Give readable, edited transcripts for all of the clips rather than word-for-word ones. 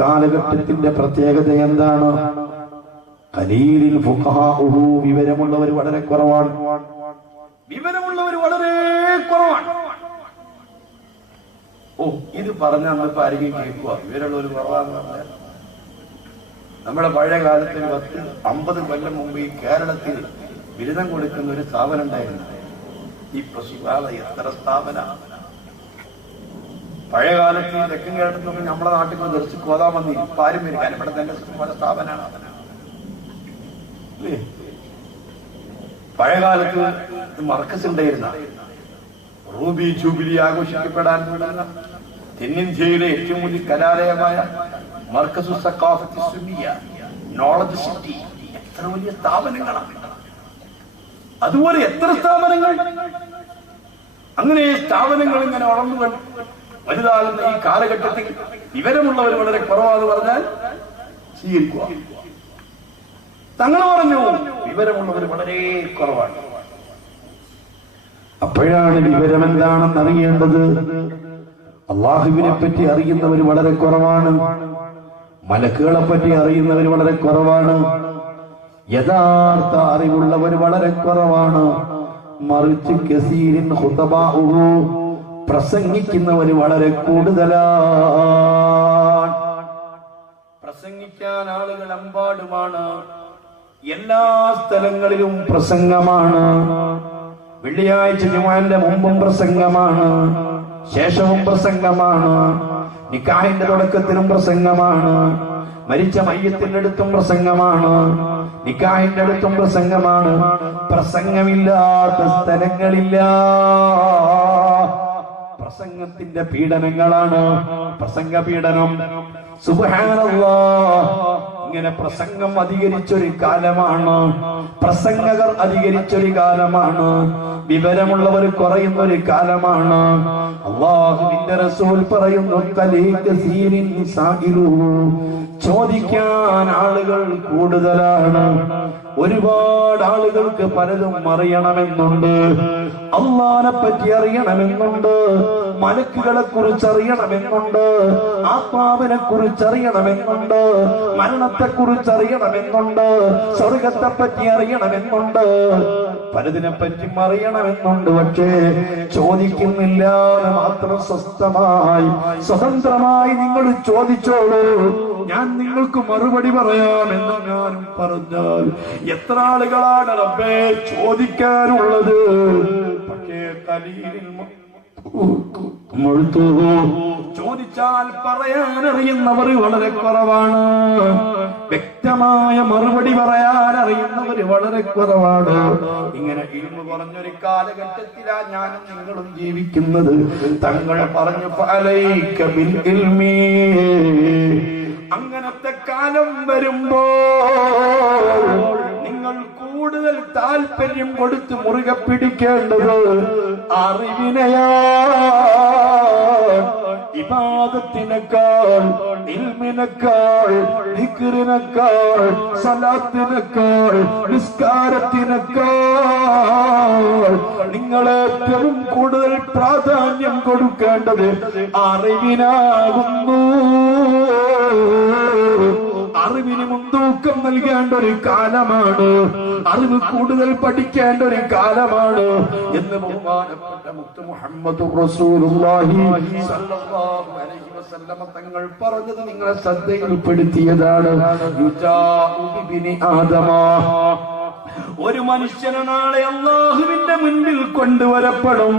കാലഘട്ടത്തിന്റെ പ്രത്യേകത എന്താണ്? ഖലീലിൽ ഫുഖഹാഉഹു, വിവരമുള്ളവർ വളരെ കുറവാണ്. വിവരമുള്ളവർ വളരെ കുറവാണ്. ഇത് പറഞ്ഞ അന്നിപ്പോ ആരെങ്കിലും കേൾക്കുക? വിവരമുള്ളവർ കുറവാന്ന് പറഞ്ഞാൽ നമ്മുടെ പഴയ കാലത്ത് 10-50 കൊല്ലം മുമ്പ് ഈ കേരളത്തിൽ ബിരുദം കൊടുക്കുന്ന ഒരു സ്ഥാപനം ഉണ്ടായിരുന്നു. ഇപ്പൊ സുഖാല എത്ര സ്ഥാപന. പഴയ കാലത്ത് തെക്കൻ കേരളത്തിൽ നമ്മളെ നാട്ടിൽ തെറിച്ച് കോതാൻ വന്നി. ഇപ്പൊ ആരും വരിക്കാൻ ഇവിടെ തന്നെ പല സ്ഥാപനമാണ്. പഴയ കാലത്ത് മർക്കസ് ഉണ്ടായിരുന്ന റൂബി ജൂബിലി ആഘോഷിക്കപ്പെടാൻ തെന്നിന്ത്യയിലെ ഏറ്റവും വലിയ കലാലയമായ മർക്കസു സഖാഫത്തി സുന്നിയ, നോളജ് സിറ്റി, എത്ര വലിയ സ്ഥാപനങ്ങളാണ്. അതുപോലെ എത്ര സ്ഥാപനങ്ങൾ. അങ്ങനെ സ്ഥാപനങ്ങൾ ഇങ്ങനെ വളർന്നു വലുതാകുന്ന ഈ കാലഘട്ടത്തിൽ വിവരമുള്ളവർ വളരെ കുറവാന്ന് പറഞ്ഞാൽ സ്വീകരിക്കുക. തങ്ങൾ പറഞ്ഞു വിവരമുള്ളവർ വളരെ കുറവാണ്. അപ്പോഴാണ് വിവരം എന്താണെന്ന് അറിയേണ്ടത്. അള്ളാഹുവിനെ പറ്റി അറിയുന്നവർ വളരെ കുറവാണ്. മലക്കുകളെ പറ്റി അറിയുന്നവർ വളരെ കുറവാണ്. യഥാർത്ഥ അറിവുള്ളവർ വളരെ കുറവാണ്. മറിച്ച് കസീരിൻ ഖുതബാഉഹു, പ്രസംഗിക്കുന്നവർ വളരെ കൂടുതലാണ്. പ്രസംഗിക്കാൻ ആളുകൾ അമ്പാടുമാണ്. എല്ലാ സ്ഥലങ്ങളിലും പ്രസംഗമാണ്. വെള്ളിയാഴ്ച ജുമുഅന്റെ മുമ്പും പ്രസംഗമാണ്, ശേഷവും പ്രസംഗമാണ്, നിക്കാഹിന്റെ തുടക്കത്തിലും പ്രസംഗമാണ്, മരിച്ച മയ്യത്തിന്റെ അടുത്തും പ്രസംഗമാണ്, നിക്കാഹിന്റെ അടുത്തും പ്രസംഗമാണ്. പ്രസംഗമില്ലാത്ത സ്ഥലങ്ങളില്ല. പ്രസംഗത്തിന്റെ പീഡനങ്ങളാണ്. പ്രസംഗ പീഡനം. സുബ്ഹാനല്ലാഹ്. ഇങ്ങനെ പ്രസംഗം അധികരിച്ചൊരു കാലമാണ്. പ്രസംഗകർ അധികരിച്ചൊരു കാലമാണ്. വിവരമുള്ളവർ കുറയുന്നൊരു കാലമാണ്. അല്ലാഹുവിന്റെ റസൂൽ പറയുന്നു, ചോദിക്കാൻ ആളുകൾ കൂടുതലാണ്. ഒരുപാട് ആളുകൾക്ക് പലതും അറിയണമെന്നുണ്ട്. അല്ലാഹനെ പറ്റി അറിയണമെന്നുണ്ട്, മലക്കുകളെ കുറിച്ച് അറിയണമെന്നുണ്ട്, ആത്മാവിനെ കുറിച്ച് അറിയണമെന്നുണ്ട്, മരണത്തെ കുറിച്ച് അറിയണമെന്നുണ്ട്, സ്വർഗത്തെ പറ്റി അറിയണമെന്നുണ്ട്, പലതിനെ പറ്റി അറിയണമെന്നുണ്ട്. പക്ഷേ ചോദിക്കുന്നില്ല. മാത്രം സ്വസ്ഥമായി സ്വതന്ത്രമായി നിങ്ങൾ ചോദിച്ചോളൂ, ഞാൻ നിങ്ങൾക്ക് മറുപടി പറയാമെന്ന് ഞാനും പറഞ്ഞാൽ എത്ര ആളുകളാണ് റബ്ബേ ചോദിക്കാനുള്ളത്? പക്ഷേ ഖലീലിൽ ചോദിച്ചാൽ പറയാനറിയുന്നവർ വളരെ കുറവാണ്. വ്യക്തമായ മറുപടി പറയാനറിയുന്നവർ വളരെ കുറവാണ്. ഇങ്ങനെ ഇൽമു പറഞ്ഞൊരു കാലഘട്ടത്തിലാണ് ഞാനും നിങ്ങളും ജീവിക്കുന്നത്. തങ്ങൾ പറഞ്ഞു ഫഅലൈക ബിൽ ഇൽമി. അങ്ങനത്തെ കാലം വരുമ്പോൾ നിങ്ങൾ കൂടുതൽ താല്പര്യം കൊടുത്ത് മുറുകെ പിടിക്കേണ്ടത് അറിവിനെയാ. ഇബാദത്തിനേക്കാൾ, ഇൽമിനേക്കാൾ, ദിക്റിനേക്കാൾ, സലാത്തിനേക്കാൾ, നിസ്കാരത്തിനേക്കാൾ നിങ്ങൾ ഏറ്റവും കൂടുതൽ പ്രാധാന്യം കൊടുക്കേണ്ടത് അറിവിനാകുന്നു. അറിവിന് മുൻതൂക്കം നൽകേണ്ട ഒരു കാലമാണ്. അറിവ് കൂടുതൽ പഠിക്കേണ്ട ഒരു കാലമാണ് എന്ന് ബഹുമാനപ്പെട്ട മുത്ത് മുഹമ്മദ് റസൂലുള്ളാഹി സ്വല്ലല്ലാഹു അലൈഹി വസല്ലം തങ്ങൾ പറഞ്ഞത് നിങ്ങളെ ശ്രദ്ധയിൽപ്പെടുത്തിയതാണ്. യുജാഉ ബിബിനി ആദമ. ഒരു മനുഷ്യന് നാളെ അല്ലാഹുവിന്റെ മുൻപിൽ കൊണ്ടുവരപ്പെടും.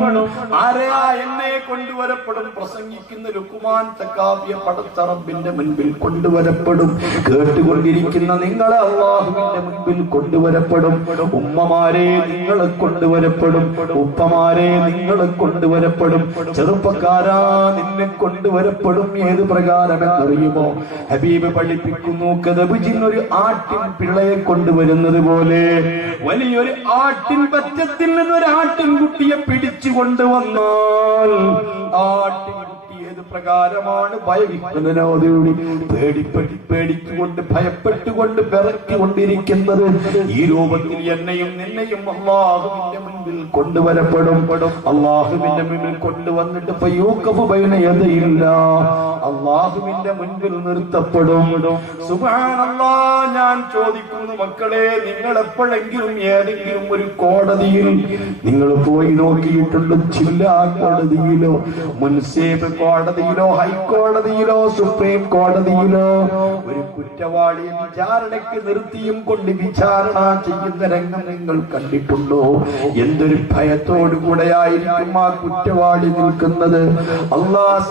ആരെയാ? എന്നെ കൊണ്ടുവരപ്പെടും. പ്രസംഗിക്കുന്ന ലുക്മാൻ തക്കാവിയ പടച്ച റബ്ബിന്റെ മുൻപിൽ കൊണ്ടുവരപ്പെടും. കേട്ടുകൊണ്ടിരിക്കുന്ന നിങ്ങളെ അല്ലാഹുവിന്റെ മുൻപിൽ കൊണ്ടുവരപ്പെടും. ഉമ്മമാരെ നിങ്ങളെ കൊണ്ടുവരപ്പെടും. ഉപ്പമാരെ നിങ്ങളെ കൊണ്ടുവരപ്പെടും. ചെറുപ്പക്കാരാ നിന്നെ കൊണ്ടുവരപ്പെടും. ഏത് പ്രകാരമെന്നറിയുമോ? ഹബീബ് പഠിപ്പിക്കുന്നു, കദബിജിൻ ഒരു ആട്ടിൻ പിള്ളയെ കൊണ്ടുവരുന്നത് പോലെ വലിയൊരു ആട്ടിൻ പറ്റത്തിൽ നിന്നൊരു ആട്ടിൻകുട്ടിയെ പിടിച്ചു കൊണ്ടുവന്നാൽ ആട്ടിൻകുട്ടി ഏത് പ്രകാരമാണ് ഭയവിഹ്വലനോടുകൂടി പേടിച്ചുകൊണ്ട് ഭയപ്പെട്ടുകൊണ്ട് വിറക്കിക്കൊണ്ടിരിക്കുന്നത്. ഈ രൂപത്തിൽ എന്നെയും നിന്നെയും അള്ളാഹുവിന്റെ മുൻപിൽ കൊണ്ടുവരപ്പെടും. അള്ളാഹുവിന്റെ മുൻപിൽ കൊണ്ടുവന്നിട്ട് അള്ളാഹുവിന്റെ മുൻപിൽ നിർത്തപ്പെടും. സുബ്ഹാനല്ലാഹ്. ഞാൻ ചോദിക്കുന്നു മക്കളെ, നിങ്ങൾ എപ്പോഴെങ്കിലും ഏതെങ്കിലും ഒരു കോടതിയിൽ നിങ്ങൾ പോയി നോക്കിയിട്ടുണ്ട്? ജില്ലാ കോടതിയിലോ മുൻസിഫ് കോടതിയിലോ ഹൈക്കോടതിയിലോ സുപ്രീം കോടതിയിലോ ഒരു കുറ്റവാളിയെ വിചാരണയ്ക്ക് നിർത്തിയും കൊണ്ട് വിചാരണ ചെയ്യുന്ന രംഗം നിങ്ങൾ കണ്ടിട്ടുണ്ടോ? എന്തൊരു ഭയത്തോടുകൂടെയായിരിക്കും ആ കുറ്റവാളി നിൽക്കുന്നത്. അല്ലാഹ്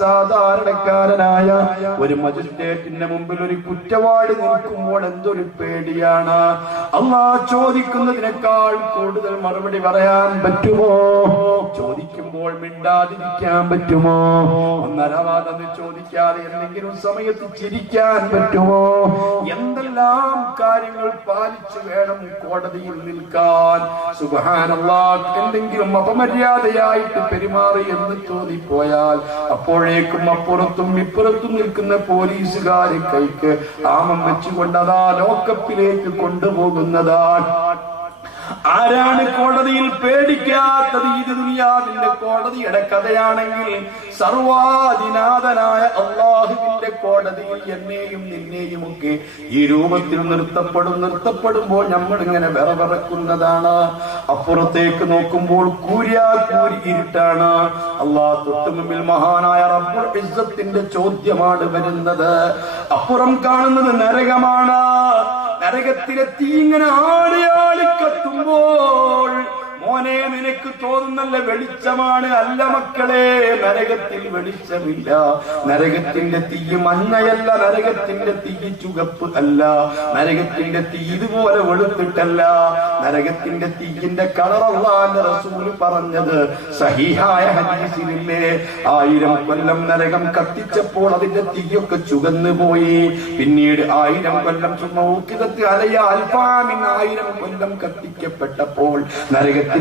സാധാരണക്കാരനായ ഒരു മജിസ്ട്രേറ്റിന്റെ മുമ്പിൽ ഒരു കുറ്റവാളി നിൽക്കുമ്പോൾ എന്തൊരു പേടിയാണ്. അല്ലാഹ് ചോദിക്കുന്നതിനേക്കാൾ കൂടുതൽ മറുപടി പറയാൻ പറ്റുമോ? ചോദിക്കുമ്പോൾ മിണ്ടാതിരിക്കാൻ പറ്റുമോ? ഒന്നരവാദം ചോദിക്കാതെ എന്തെങ്കിലും സമയത്ത് ചിരിക്കാൻ പറ്റുമോ? എന്തെല്ലാം കാര്യങ്ങൾ പാലിച്ചു വേണം കോടതിയിൽ നിൽക്കാൻ. സുബ്ഹാനല്ലാഹ്. എന്തെങ്കിലും അപമര്യാദയായിട്ട് പെരുമാറി എന്ന് ചോദിപ്പോയാൽ അപ്പോഴേക്കും അപ്പുറത്തും ഇപ്പുറത്തും നിൽക്കുന്ന പോലീസുകാരെ കൈക്ക് ആമം വെച്ചുകൊണ്ട് അതാ ലോക്കപ്പിലേക്ക് കൊണ്ടുപോകുന്നതാണ്. ആരാണ് കോടതിയിൽ പേടിക്കാത്തത്? ഈ ദുനിയാവിന്റെ കോടതിയുടെ കഥയാണെങ്കിൽ സർവാധിനാഥനായ അള്ളാഹുവിന്റെ കോടതിയിൽ എന്നെയും നിന്നെയും ഒക്കെ ഈ രൂപത്തിൽ നിർത്തപ്പെടുമ്പോൾ നമ്മൾ ഇങ്ങനെ വിറവിറക്കുന്നതാണ്. അപ്പുറത്തേക്ക് നോക്കുമ്പോൾ കൂരി ഇരുട്ടാണ്. അള്ളാഹ് തൊട്ടു മുമ്പിൽ മഹാനായ റബ്ബുൽ ഇസ്സത്തിന്റെ ചോദ്യമാണ് വരുന്നത്. അപ്പുറം കാണുന്നത് നരകമാണ്. നരകത്തിലെ തീ ഇങ്ങനെ ആടി കത്തുമ്പോൾ മോനെ നിനക്ക് തോന്നുന്നല്ല വെളിച്ചമാണ്. അല്ല മക്കളെ, നരകത്തിൽ വെളിച്ചമില്ല. നരകത്തിന്റെ തീ മഞ്ഞയല്ല, നരകത്തിന്റെ തീ ചുവപ്പ് അല്ല, നരകത്തിന്റെ തീ ഇതുപോലെ വെളുത്തിട്ടല്ല. നരകത്തിന്റെ തീയിന്റെ കളർ അല്ലാഹുവിന്റെ റസൂൽ പറഞ്ഞത് സഹീഹായ ഹദീസിലില്ലേ, 1000 കൊല്ലം നരകം കത്തിച്ചപ്പോൾ അതിന്റെ തീയൊക്കെ ചുവന്നു പോയി. പിന്നീട് 1000 കൊല്ലം 1000 കൊല്ലം കത്തിക്കപ്പെട്ടപ്പോൾ നരകത്തിൽ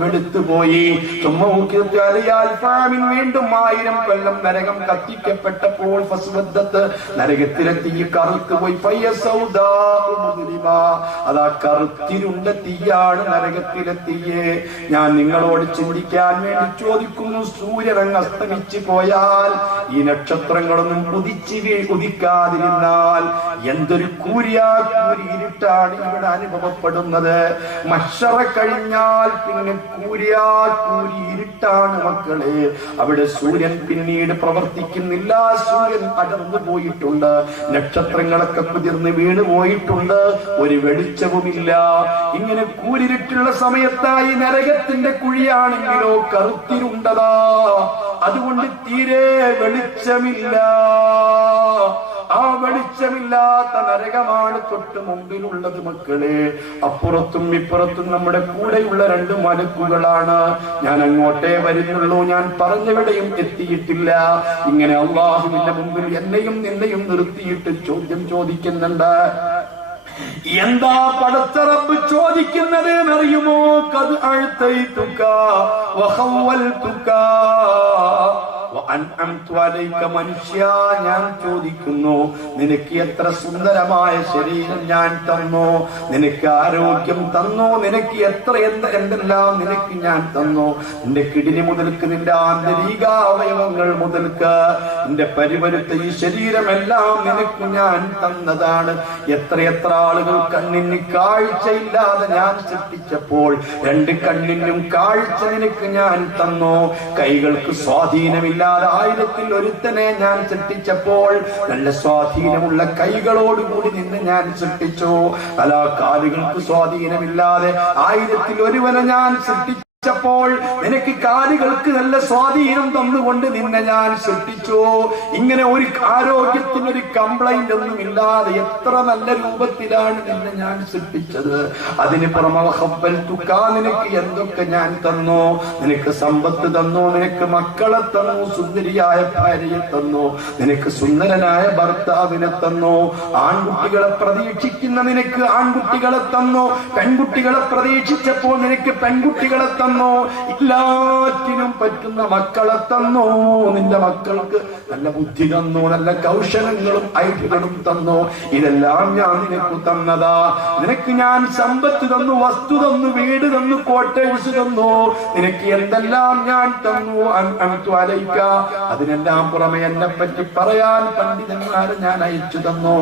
വെടുത്തു പോയി. വീണ്ടും 1000 കൊല്ലം നരകം കത്തിക്കപ്പെട്ടപ്പോൾ നരകത്തിലെ തീ കറുത്തുപോയി. അതാ കറുത്തിരുണ്ട തീയാണ് നരകത്തിലെ തീയെ. ഞാൻ നിങ്ങളോട് ചിന്തിക്കാൻ വേണ്ടി ചോദിക്കുന്നു, സൂര്യനങ്ങ് അസ്തമിച്ചു പോയാൽ ഈ നക്ഷത്രങ്ങളൊന്നും ഉദിക്കാതിരുന്നാൽ എന്തൊരു കൂരി ഇരുട്ടാണ് ഇവിടെ അനുഭവപ്പെടുന്നത്. മഹ്ശറ കഴിഞ്ഞാൽ പിന്നെ കൂരി ഇരുട്ടാണ് മക്കളെ. അവിടെ സൂര്യൻ പിന്നീട് പ്രവർത്തിക്കുന്നില്ല. സൂര്യൻ അടർന്നു പോയിട്ടുണ്ട്. നക്ഷത്രങ്ങളൊക്കെ കുതിർന്ന് വീണ് പോയിട്ടുണ്ട്. ഒരു വെളിച്ചവുമില്ല. ഇങ്ങനെ കൂരിരുട്ടുള്ള സമയത്തായി നരകത്തിന്റെ കുഴിയാണെങ്കിലോ കറുത്തിരുണ്ടതാ. അതുകൊണ്ട് തീരെ വെളിച്ചമില്ല. ആ വെളിച്ചമില്ലാത്ത നരകമാണ് തൊട്ട് മുമ്പിലുള്ളത് മക്കളെ. അപ്പുറത്തും ഇപ്പുറത്തും നമ്മുടെ കൂടെയുള്ള 2 മലക്കുകളാണ്. ഞാൻ അങ്ങോട്ടേ വരുന്നുള്ളൂ, ഞാൻ പറഞ്ഞെവിടെയും എത്തിയിട്ടില്ല. ഇങ്ങനെ അള്ളാഹുവിന്റെ മുമ്പിൽ എന്നെയും നിന്നെയും നിർത്തിയിട്ട് ചോദ്യം ചോദിക്കുന്നുണ്ട്. എന്താ പടച്ച റബ്ബ് ചോദിക്കുന്നത് എന്നറിയുമോ? ഖദ് അഅ്തൈതുക വഖവ്വൽതുക മനുഷ്യ, ഞാൻ ചോദിക്കുന്നു, നിനക്ക് എത്ര സുന്ദരമായ ശരീരം ഞാൻ തന്നു, നിനക്ക് ആരോഗ്യം തന്നു, നിനക്ക് എത്ര എന്തെല്ലാം നിനക്ക് ഞാൻ തന്നു. നിന്റെ കിഡ്നി മുതൽക്ക് നിന്റെ ആന്തരിക അവയവങ്ങൾ മുതൽക്ക് നിന്റെ പരിവരുത്ത ഈ ശരീരമെല്ലാം നിനക്ക് ഞാൻ തന്നതാണ്. എത്ര ആളുകൾ കണ്ണിന് കാഴ്ചയില്ലാതെ ഞാൻ സൃഷ്ടിച്ചപ്പോൾ 2 കണ്ണിനും കാഴ്ച നിനക്ക് ഞാൻ തന്നു. കൈകൾക്ക് സ്വാധീനമില്ലാതെ 1000-ൽ ഒരുത്തനെ ഞാൻ സൃഷ്ടിച്ചപ്പോൾ നല്ല സ്വാധീനമുള്ള കൈകളോടുകൂടി നിന്ന് ഞാൻ സൃഷ്ടിച്ചു. പല കാലുകൾക്ക് സ്വാധീനമില്ലാതെ 1000-ൽ ഒരുവനെ ഞാൻ സൃഷ്ടിച്ചു. പ്പോൾ നിനക്ക് കാലുകൾക്ക് നല്ല സ്വാധീനം തന്നുകൊണ്ട് നിന്നെ ഞാൻ സൃഷ്ടിച്ചു. ഇങ്ങനെ ഒരു ആരോഗ്യത്തിനൊരു കംപ്ലൈന്റ് ഒന്നും ഇല്ലാതെ എത്ര നല്ല രൂപത്തിലാണ് നിന്നെ ഞാൻ സൃഷ്ടിച്ചത്. അതിന് പുറമെ നിനക്ക് എന്തൊക്കെ ഞാൻ തന്നു. നിനക്ക് സമ്പത്ത് തന്നു, നിനക്ക് മക്കളെ തന്നു, സുന്ദരിയായ ഭാര്യയെ തന്നു, നിനക്ക് സുന്ദരനായ ഭർത്താവിനെ തന്നു. ആൺകുട്ടികളെ പ്രതീക്ഷിക്കുന്ന നിനക്ക് ആൺകുട്ടികളെ തന്നു. പെൺകുട്ടികളെ പ്രതീക്ഷിച്ചപ്പോൾ നിനക്ക് പെൺകുട്ടികളെ തന്നു. തന്നു, എല്ലാറ്റിനും പറ്റുന്ന മക്കളെ തന്നു. നിന്റെ മക്കൾക്ക് നല്ല ബുദ്ധി തന്നു, നല്ല കൗശലങ്ങളും ഐഡിയകളും തന്നു. ഇതെല്ലാം ഞാൻ നിനക്ക് തന്നതാ. നിനക്ക് ഞാൻ സമ്പത്ത് തന്നു, വസ്തു തന്നു, വീട് തന്നു, ക്വാർട്ടേഴ്സ് തന്നു. നിനക്ക് എന്തെല്ലാം ഞാൻ തന്നു. അലൈക, അതിനെല്ലാം പുറമെ എന്നെ പറ്റി പറയാൻ പണ്ഡിതന്മാരെ ഞാൻ അയച്ചു തന്നു.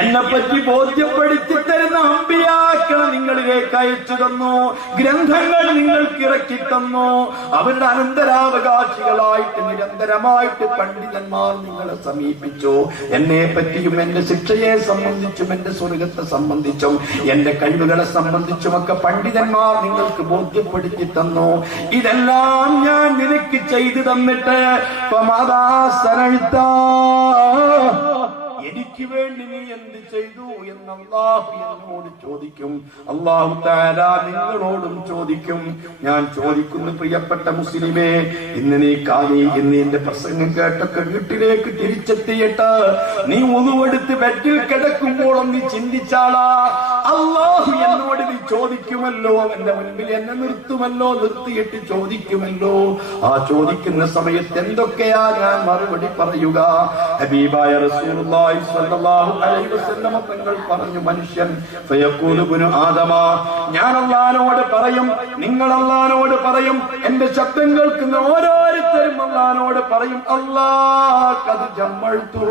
എന്നെ പറ്റി ബോധ്യപ്പെടുത്തി തരുന്ന അമ്പിയാക്കളെ നിങ്ങളിലേക്ക് അയച്ചു തന്നു. ഗ്രന്ഥങ്ങൾ നിങ്ങൾക്ക് ഇറക്കി തന്നു. അവരുടെ അനന്തരാവകാശികളായിട്ട് നിരന്തരമായിട്ട് പണ്ഡിതന്മാർ നിങ്ങളെ സമീപിച്ചു. എന്നെ പറ്റിയും എന്റെ ശിക്ഷയെ സംബന്ധിച്ചും എന്റെ സ്വർഗത്തെ സംബന്ധിച്ചും എന്റെ കഴിവുകളെ സംബന്ധിച്ചുമൊക്കെ പണ്ഡിതന്മാർ നിങ്ങൾക്ക് ബോധ്യപ്പെടുത്തി തന്നു. ഇതെല്ലാം ഞാൻ നിനക്ക് ചെയ്തു തന്നിട്ട് എനിക്ക് വേണ്ടി നീ എന്ത് ചെയ്തു എന്ന് അല്ലാഹു എന്നോട് ചോദിക്കും. അല്ലാഹു തആല നിങ്ങളോടും ചോദിക്കും. ഞാൻ ചോദിക്കുന്നു, പ്രിയപ്പെട്ട മുസ്ലിമേ, ഇന്ന് എന്റെ പ്രസംഗം കേട്ടൊക്കെ വീട്ടിലേക്ക് തിരിച്ചെത്തിയിട്ട് നീ ഉളുവെടുത്ത് ബെഡിൽ കിടക്കുമ്പോൾ നീ ചിന്തിച്ചാളാ, അല്ലാഹു എന്നോട് നീ ചോദിക്കുമല്ലോ, എന്റെ മുൻപിൽ എന്നെ നിർത്തുമല്ലോ, നിർത്തിയിട്ട് ചോദിക്കുമല്ലോ. ആ ചോദിക്കുന്ന സമയത്ത് എന്തൊക്കെയാ ഞാൻ മറുപടി പറയുക? ഹബീബായ റസൂലുള്ളാഹി സ്വല്ലല്ലാഹു അലൈഹി വസല്ലം തങ്ങൾ പറഞ്ഞു, മനുഷ്യൻ ഫയഖൂലു ഇബ്നു ആദമ, ഞാൻ അല്ലാഹുവോട് പറയും, നിങ്ങൾ അല്ലാഹുവോട് പറയും, എന്റെ ശബ്ദം കേൾക്കുന്ന ഓരോരുത്തരും അല്ലാഹുവോട് പറയും, അല്ലാഹ് ഖദ് ജമ്മൽതു,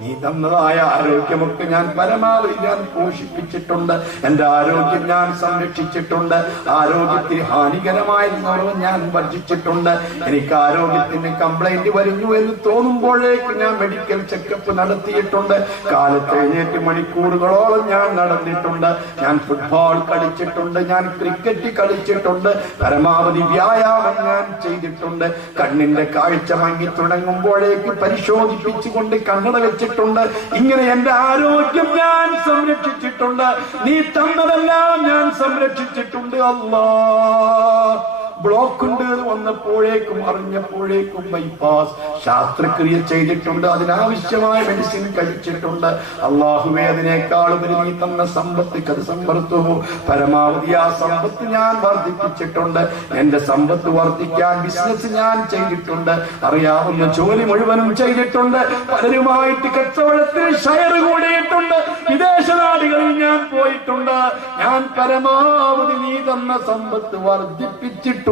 നീ തന്നതായ ആരോഗ്യമൊക്കെ ഞാൻ പരമാവധി ഞാൻ പോഷിപ്പിച്ചിട്ടുണ്ട്. എന്റെ ആരോഗ്യം ഞാൻ സംരക്ഷിച്ചിട്ടുണ്ട്. ആരോഗ്യത്തിന് ഹാനികരമായിരുന്നവർ ഞാൻ വർജിച്ചിട്ടുണ്ട്. എനിക്ക് ആരോഗ്യത്തിന് കംപ്ലൈന്റ് വരുന്നു എന്ന് തോന്നുമ്പോഴേക്ക് ഞാൻ മെഡിക്കൽ ചെക്കപ്പ് നടത്തിയിട്ടുണ്ട്. കാലത്ത് എഴുന്നേറ്റ് മണിക്കൂറുകളോളം ഞാൻ നടന്നിട്ടുണ്ട്. ഞാൻ ഫുട്ബോൾ കളിച്ചിട്ടുണ്ട്. ഞാൻ ക്രിക്കറ്റ് കളിച്ചിട്ടുണ്ട്. പരമാവധി വ്യായാമം ഞാൻ ചെയ്തിട്ടുണ്ട്. കണ്ണിന്റെ കാഴ്ച മങ്ങി തുടങ്ങുമ്പോഴേക്ക് പരിശോധിപ്പിച്ചുകൊണ്ട് കണ്ണട വെച്ചിട്ടുണ്ട്. ഇങ്ങനെ എന്റെ ആരോഗ്യം ഞാൻ സംരക്ഷിച്ചിട്ടുണ്ട്. നീ തന്നതെല്ലാം ഞാൻ സംരക്ഷിച്ചിട്ടുണ്ട്. അല്ലാഹ് ബ്ലോക്ക് ഉണ്ട് വന്നപ്പോഴേക്കും അറിഞ്ഞപ്പോഴേക്കും ബൈപ്പാസ് ശാസ്ത്രക്രിയ ചെയ്തിട്ടുണ്ട്. അതിനാവശ്യമായ മെഡിസിൻ കഴിച്ചിട്ടുണ്ട്. അല്ലാഹുവേ, അതിനേക്കാളും നീ തന്ന സമ്പത്ത് അത് സമ്പർത്തു പരമാവധി ആ സമ്പത്ത് ഞാൻ വർദ്ധിപ്പിച്ചിട്ടുണ്ട്. എന്റെ സമ്പത്ത് വർദ്ധിക്കാൻ ബിസിനസ് ഞാൻ ചെയ്തിട്ടുണ്ട്. അറിയാവുന്ന ജോലി മുഴുവനും ചെയ്തിട്ടുണ്ട്. പലരുമായിട്ട് കച്ചവടത്തിൽ ഷെയർ കൂടിയിട്ടുണ്ട്. വിദേശ നാടുകളിൽ ഞാൻ പോയിട്ടുണ്ട്. ഞാൻ പരമാവധി നീ തന്ന സമ്പത്ത് വർദ്ധിപ്പിച്ചിട്ടുണ്ട്.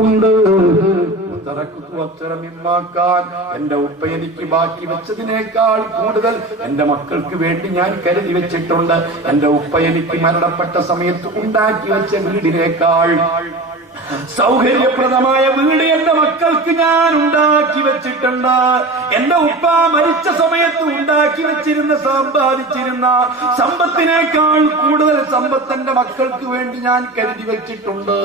എന്റെ ഉപ്പ എനിക്ക് ബാക്കി വെച്ചതിനേക്കാൾ കൂടുതൽ എന്റെ മക്കൾക്ക് വേണ്ടി ഞാൻ കരുതി വെച്ചിട്ടുണ്ട്. എന്റെ ഉപ്പ എനിക്ക് മരണപ്പെട്ട സമയത്ത് ഉണ്ടാക്കി വെച്ച വീടിനേക്കാൾ സൗകര്യപ്രദമായ വീട് എന്റെ മക്കൾക്ക് ഞാൻ ഉണ്ടാക്കി വെച്ചിട്ടുണ്ട്. എന്റെ ഉപ്പ മരിച്ച സമയത്ത് ഉണ്ടാക്കി വെച്ചിരുന്ന സമ്പാദിച്ചിരുന്ന സമ്പത്തിനേക്കാൾ കൂടുതൽ സമ്പത്ത് എന്റെ മക്കൾക്ക് വേണ്ടി ഞാൻ കരുതി വെച്ചിട്ടുണ്ട്.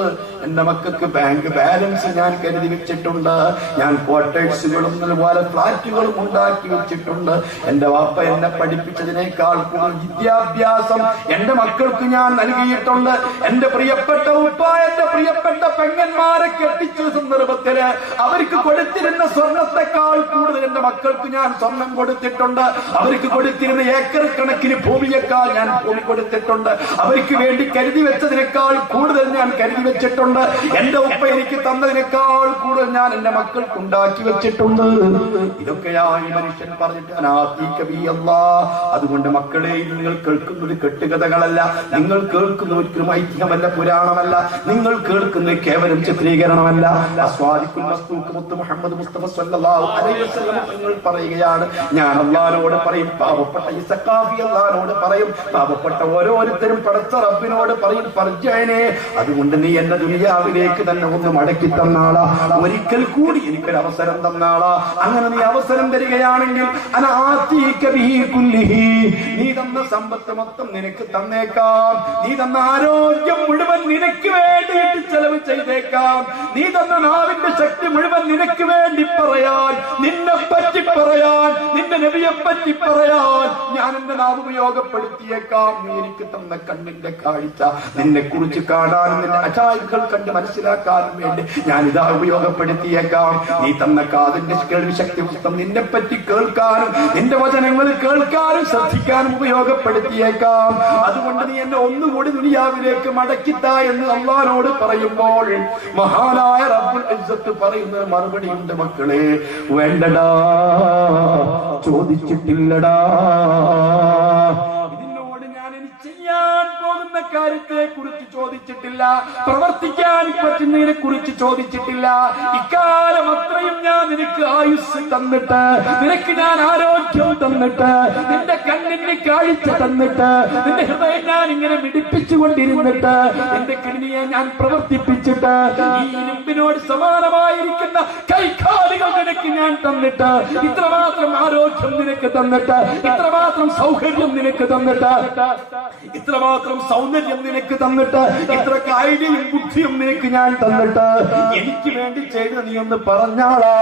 എന്റെ മക്കൾക്ക് ബാങ്ക് ബാലൻസ് ഞാൻ കരുതി വെച്ചിട്ടുണ്ട്. ഞാൻ ക്വാർട്ടേഴ്സുകളും അതുപോലെ ഫ്ലാറ്റുകളും ഉണ്ടാക്കി വെച്ചിട്ടുണ്ട്. എന്റെ വാപ്പ എന്നെ പഠിപ്പിച്ചതിനേക്കാൾ കൂടുതൽ വിദ്യാഭ്യാസം എന്റെ മക്കൾക്ക് ഞാൻ നൽകിയിട്ടുണ്ട്. എന്റെ പ്രിയപ്പെട്ട ഉപ്പ എന്റെ പ്രിയപ്പെട്ട പെങ്ങന്മാരെ കെട്ടിച്ച സന്ദർഭത്തില് അവർക്ക് കൊടുത്തിരുന്ന സ്വർണത്തെക്കാൾ കൂടുതൽ എന്റെ മക്കൾക്ക് ഞാൻ സ്വർണം കൊടുത്തിട്ടുണ്ട്. അവർക്ക് കൊടുത്തിരുന്ന ഏക്കർ കണക്കിന് ഭൂമിയേക്കാൾ ഞാൻ ഭൂമി കൊടുത്തിട്ടുണ്ട്. അവർക്ക് വേണ്ടി കരുതി വെച്ചതിനേക്കാൾ കൂടുതൽ ഞാൻ കരുതി വെച്ചിട്ടുണ്ട്. എന്റെ ഉപ്പ എനിക്ക് തന്നതിനേക്കാൾ കൂടുതൽ ഞാൻ എന്റെ മക്കൾക്ക് ഉണ്ടാക്കി വെച്ചിട്ടുണ്ട്. ഇതൊക്കെയാണ് മനുഷ്യൻ പറഞ്ഞിട്ട് അതുകൊണ്ട് മക്കളെ, നിങ്ങൾ കേൾക്കുന്നത് കെട്ടുകഥകളല്ല, നിങ്ങൾ കേൾക്കുന്ന ഒരിക്കലും ഐതിഹ്യമല്ല, പുരാണമല്ല, നിങ്ങൾ കേൾക്കുന്ന കേവലം ചിത്രീകരണമല്ല. മുഹമ്മദ് മുസ്തഫ സല്ലല്ലാഹു അലൈഹി വസല്ലം നിങ്ങൾ പറയുകയാണ്, ഞാൻ അല്ലാഹുവോട് പറയും, പാവപ്പെട്ട ഈ സഖാഫി അല്ലാഹുവോട് പറയും, പാവപ്പെട്ട ഓരോരുത്തരും പടച്ച റബ്ബിനോട് പറയും, ഫർജഅനെ, അതുകൊണ്ട് നീ എന്നെ ദുനിയാവിലേക്ക് തന്നെ ഒന്ന് മടക്കി തന്നാളാ, ഒരിക്കൽ കൂടി എനിക്കൊരു അവസരം തന്നാളാ. അങ്ങനെ നീ അവസരം തരികയാണെങ്കിൽ നീ തന്ന സമ്പത്ത് മൊത്തം നിനക്ക് തന്നേക്കാം. നീ തന്ന ആരോഗ്യം മുഴുവൻ നിനക്ക് വേണ്ടിയിട്ട് ചെലവ് ചെയ്തേക്കാം. നീ തന്ന നാവിന്റെ ശക്തി മുഴുവൻ നിനക്ക് വേണ്ടി പറയാൻ, നിന്നെ പറ്റി പറയാൻ, നിന്റെ എന്റെ നബിയെ പറ്റി പറയാൻ ഞാൻ എന്റെ നാവ് ഉപയോഗപ്പെടുത്തിയേക്കാം. നീ എനിക്ക് തന്ന കണ്ണിന്റെ കാഴ്ച നിന്നെ കുറിച്ച് കാണാനും നിന്റെ അജായിബുകൾ കണ്ട് മനസ്സിലാക്കാനും വേണ്ടി ഞാൻ ഇതാ ഉപയോഗപ്പെടുത്തിയേക്കാം. നീ തന്ന കാതിന്റെ കേൾവി ശക്തി പുസ്തകം നിന്നെ പറ്റി കേൾക്കാനും നിന്റെ വചനങ്ങൾ കേൾക്കാനും ശ്രദ്ധിക്കാനും ഉപയോഗപ്പെടുത്തിയേക്കാം. അതുകൊണ്ട് നീ എന്നെ ഒന്നുകൂടി ദുനിയാവിലേക്ക് മടക്കിത്ത എന്ന് അല്ലാഹുവോട് പറയുമ്പോൾ മഹാനായ റബ്ബുൽ ഇസ്സത്ത് പറയുന്ന മറുപടിയുണ്ട്, മക്കളെ വേണ്ടടാ, ചോദിച്ചിട്ടില്ലടാ. ഇതിനോട് ഞാൻ ഇനി ചെയ്യാൻ പോകുന്ന കാര്യത്തെ കുറിച്ച് ചോദിച്ചിട്ടില്ല, പ്രവർത്തിക്കാൻ പറ്റുന്നതിനെ കുറിച്ച് ചോദിച്ചിട്ടില്ല. ഇക്കാലം അത്രയും ഞാൻ നിനക്ക് ആയുസ് തന്നിട്ട്, നിനക്ക് ഞാൻ ആരോഗ്യം തന്നിട്ട്, നിന്റെ കണ്ണിന് കാഴ്ച തന്നിട്ട്, നിന്റെ ഹൃദയം ഞാൻ ഇങ്ങനെ മിടിപ്പിച്ചുകൊണ്ടിരുന്നിട്ട്, നിന്റെ കിഡ്നിയെ ഞാൻ പ്രവർത്തിപ്പിച്ചിട്ട്, ഈ ഇരുമ്പിനോട് സമാനമായിരിക്കുന്ന കൈകാലുകൾ നിനക്ക് ഞാൻ തന്നിട്ട്, ഇത്രമാത്രം ആരോഗ്യം നിനക്ക് തന്നിട്ട്, ഇത്രമാത്രം സൗകര്യം നിനക്ക് തന്നിട്ട്, ഇത്രമാത്രം സൗന്ദര്യം നിനക്ക് തന്നിട്ട്, ഇത്ര ഐഡിയയും ബുദ്ധിയും നിനക്ക് ഞാൻ തന്നിട്ട്, എനിക്ക് വേണ്ടി ചെയ്തത് നീ ഒന്ന് പറഞ്ഞാളാ,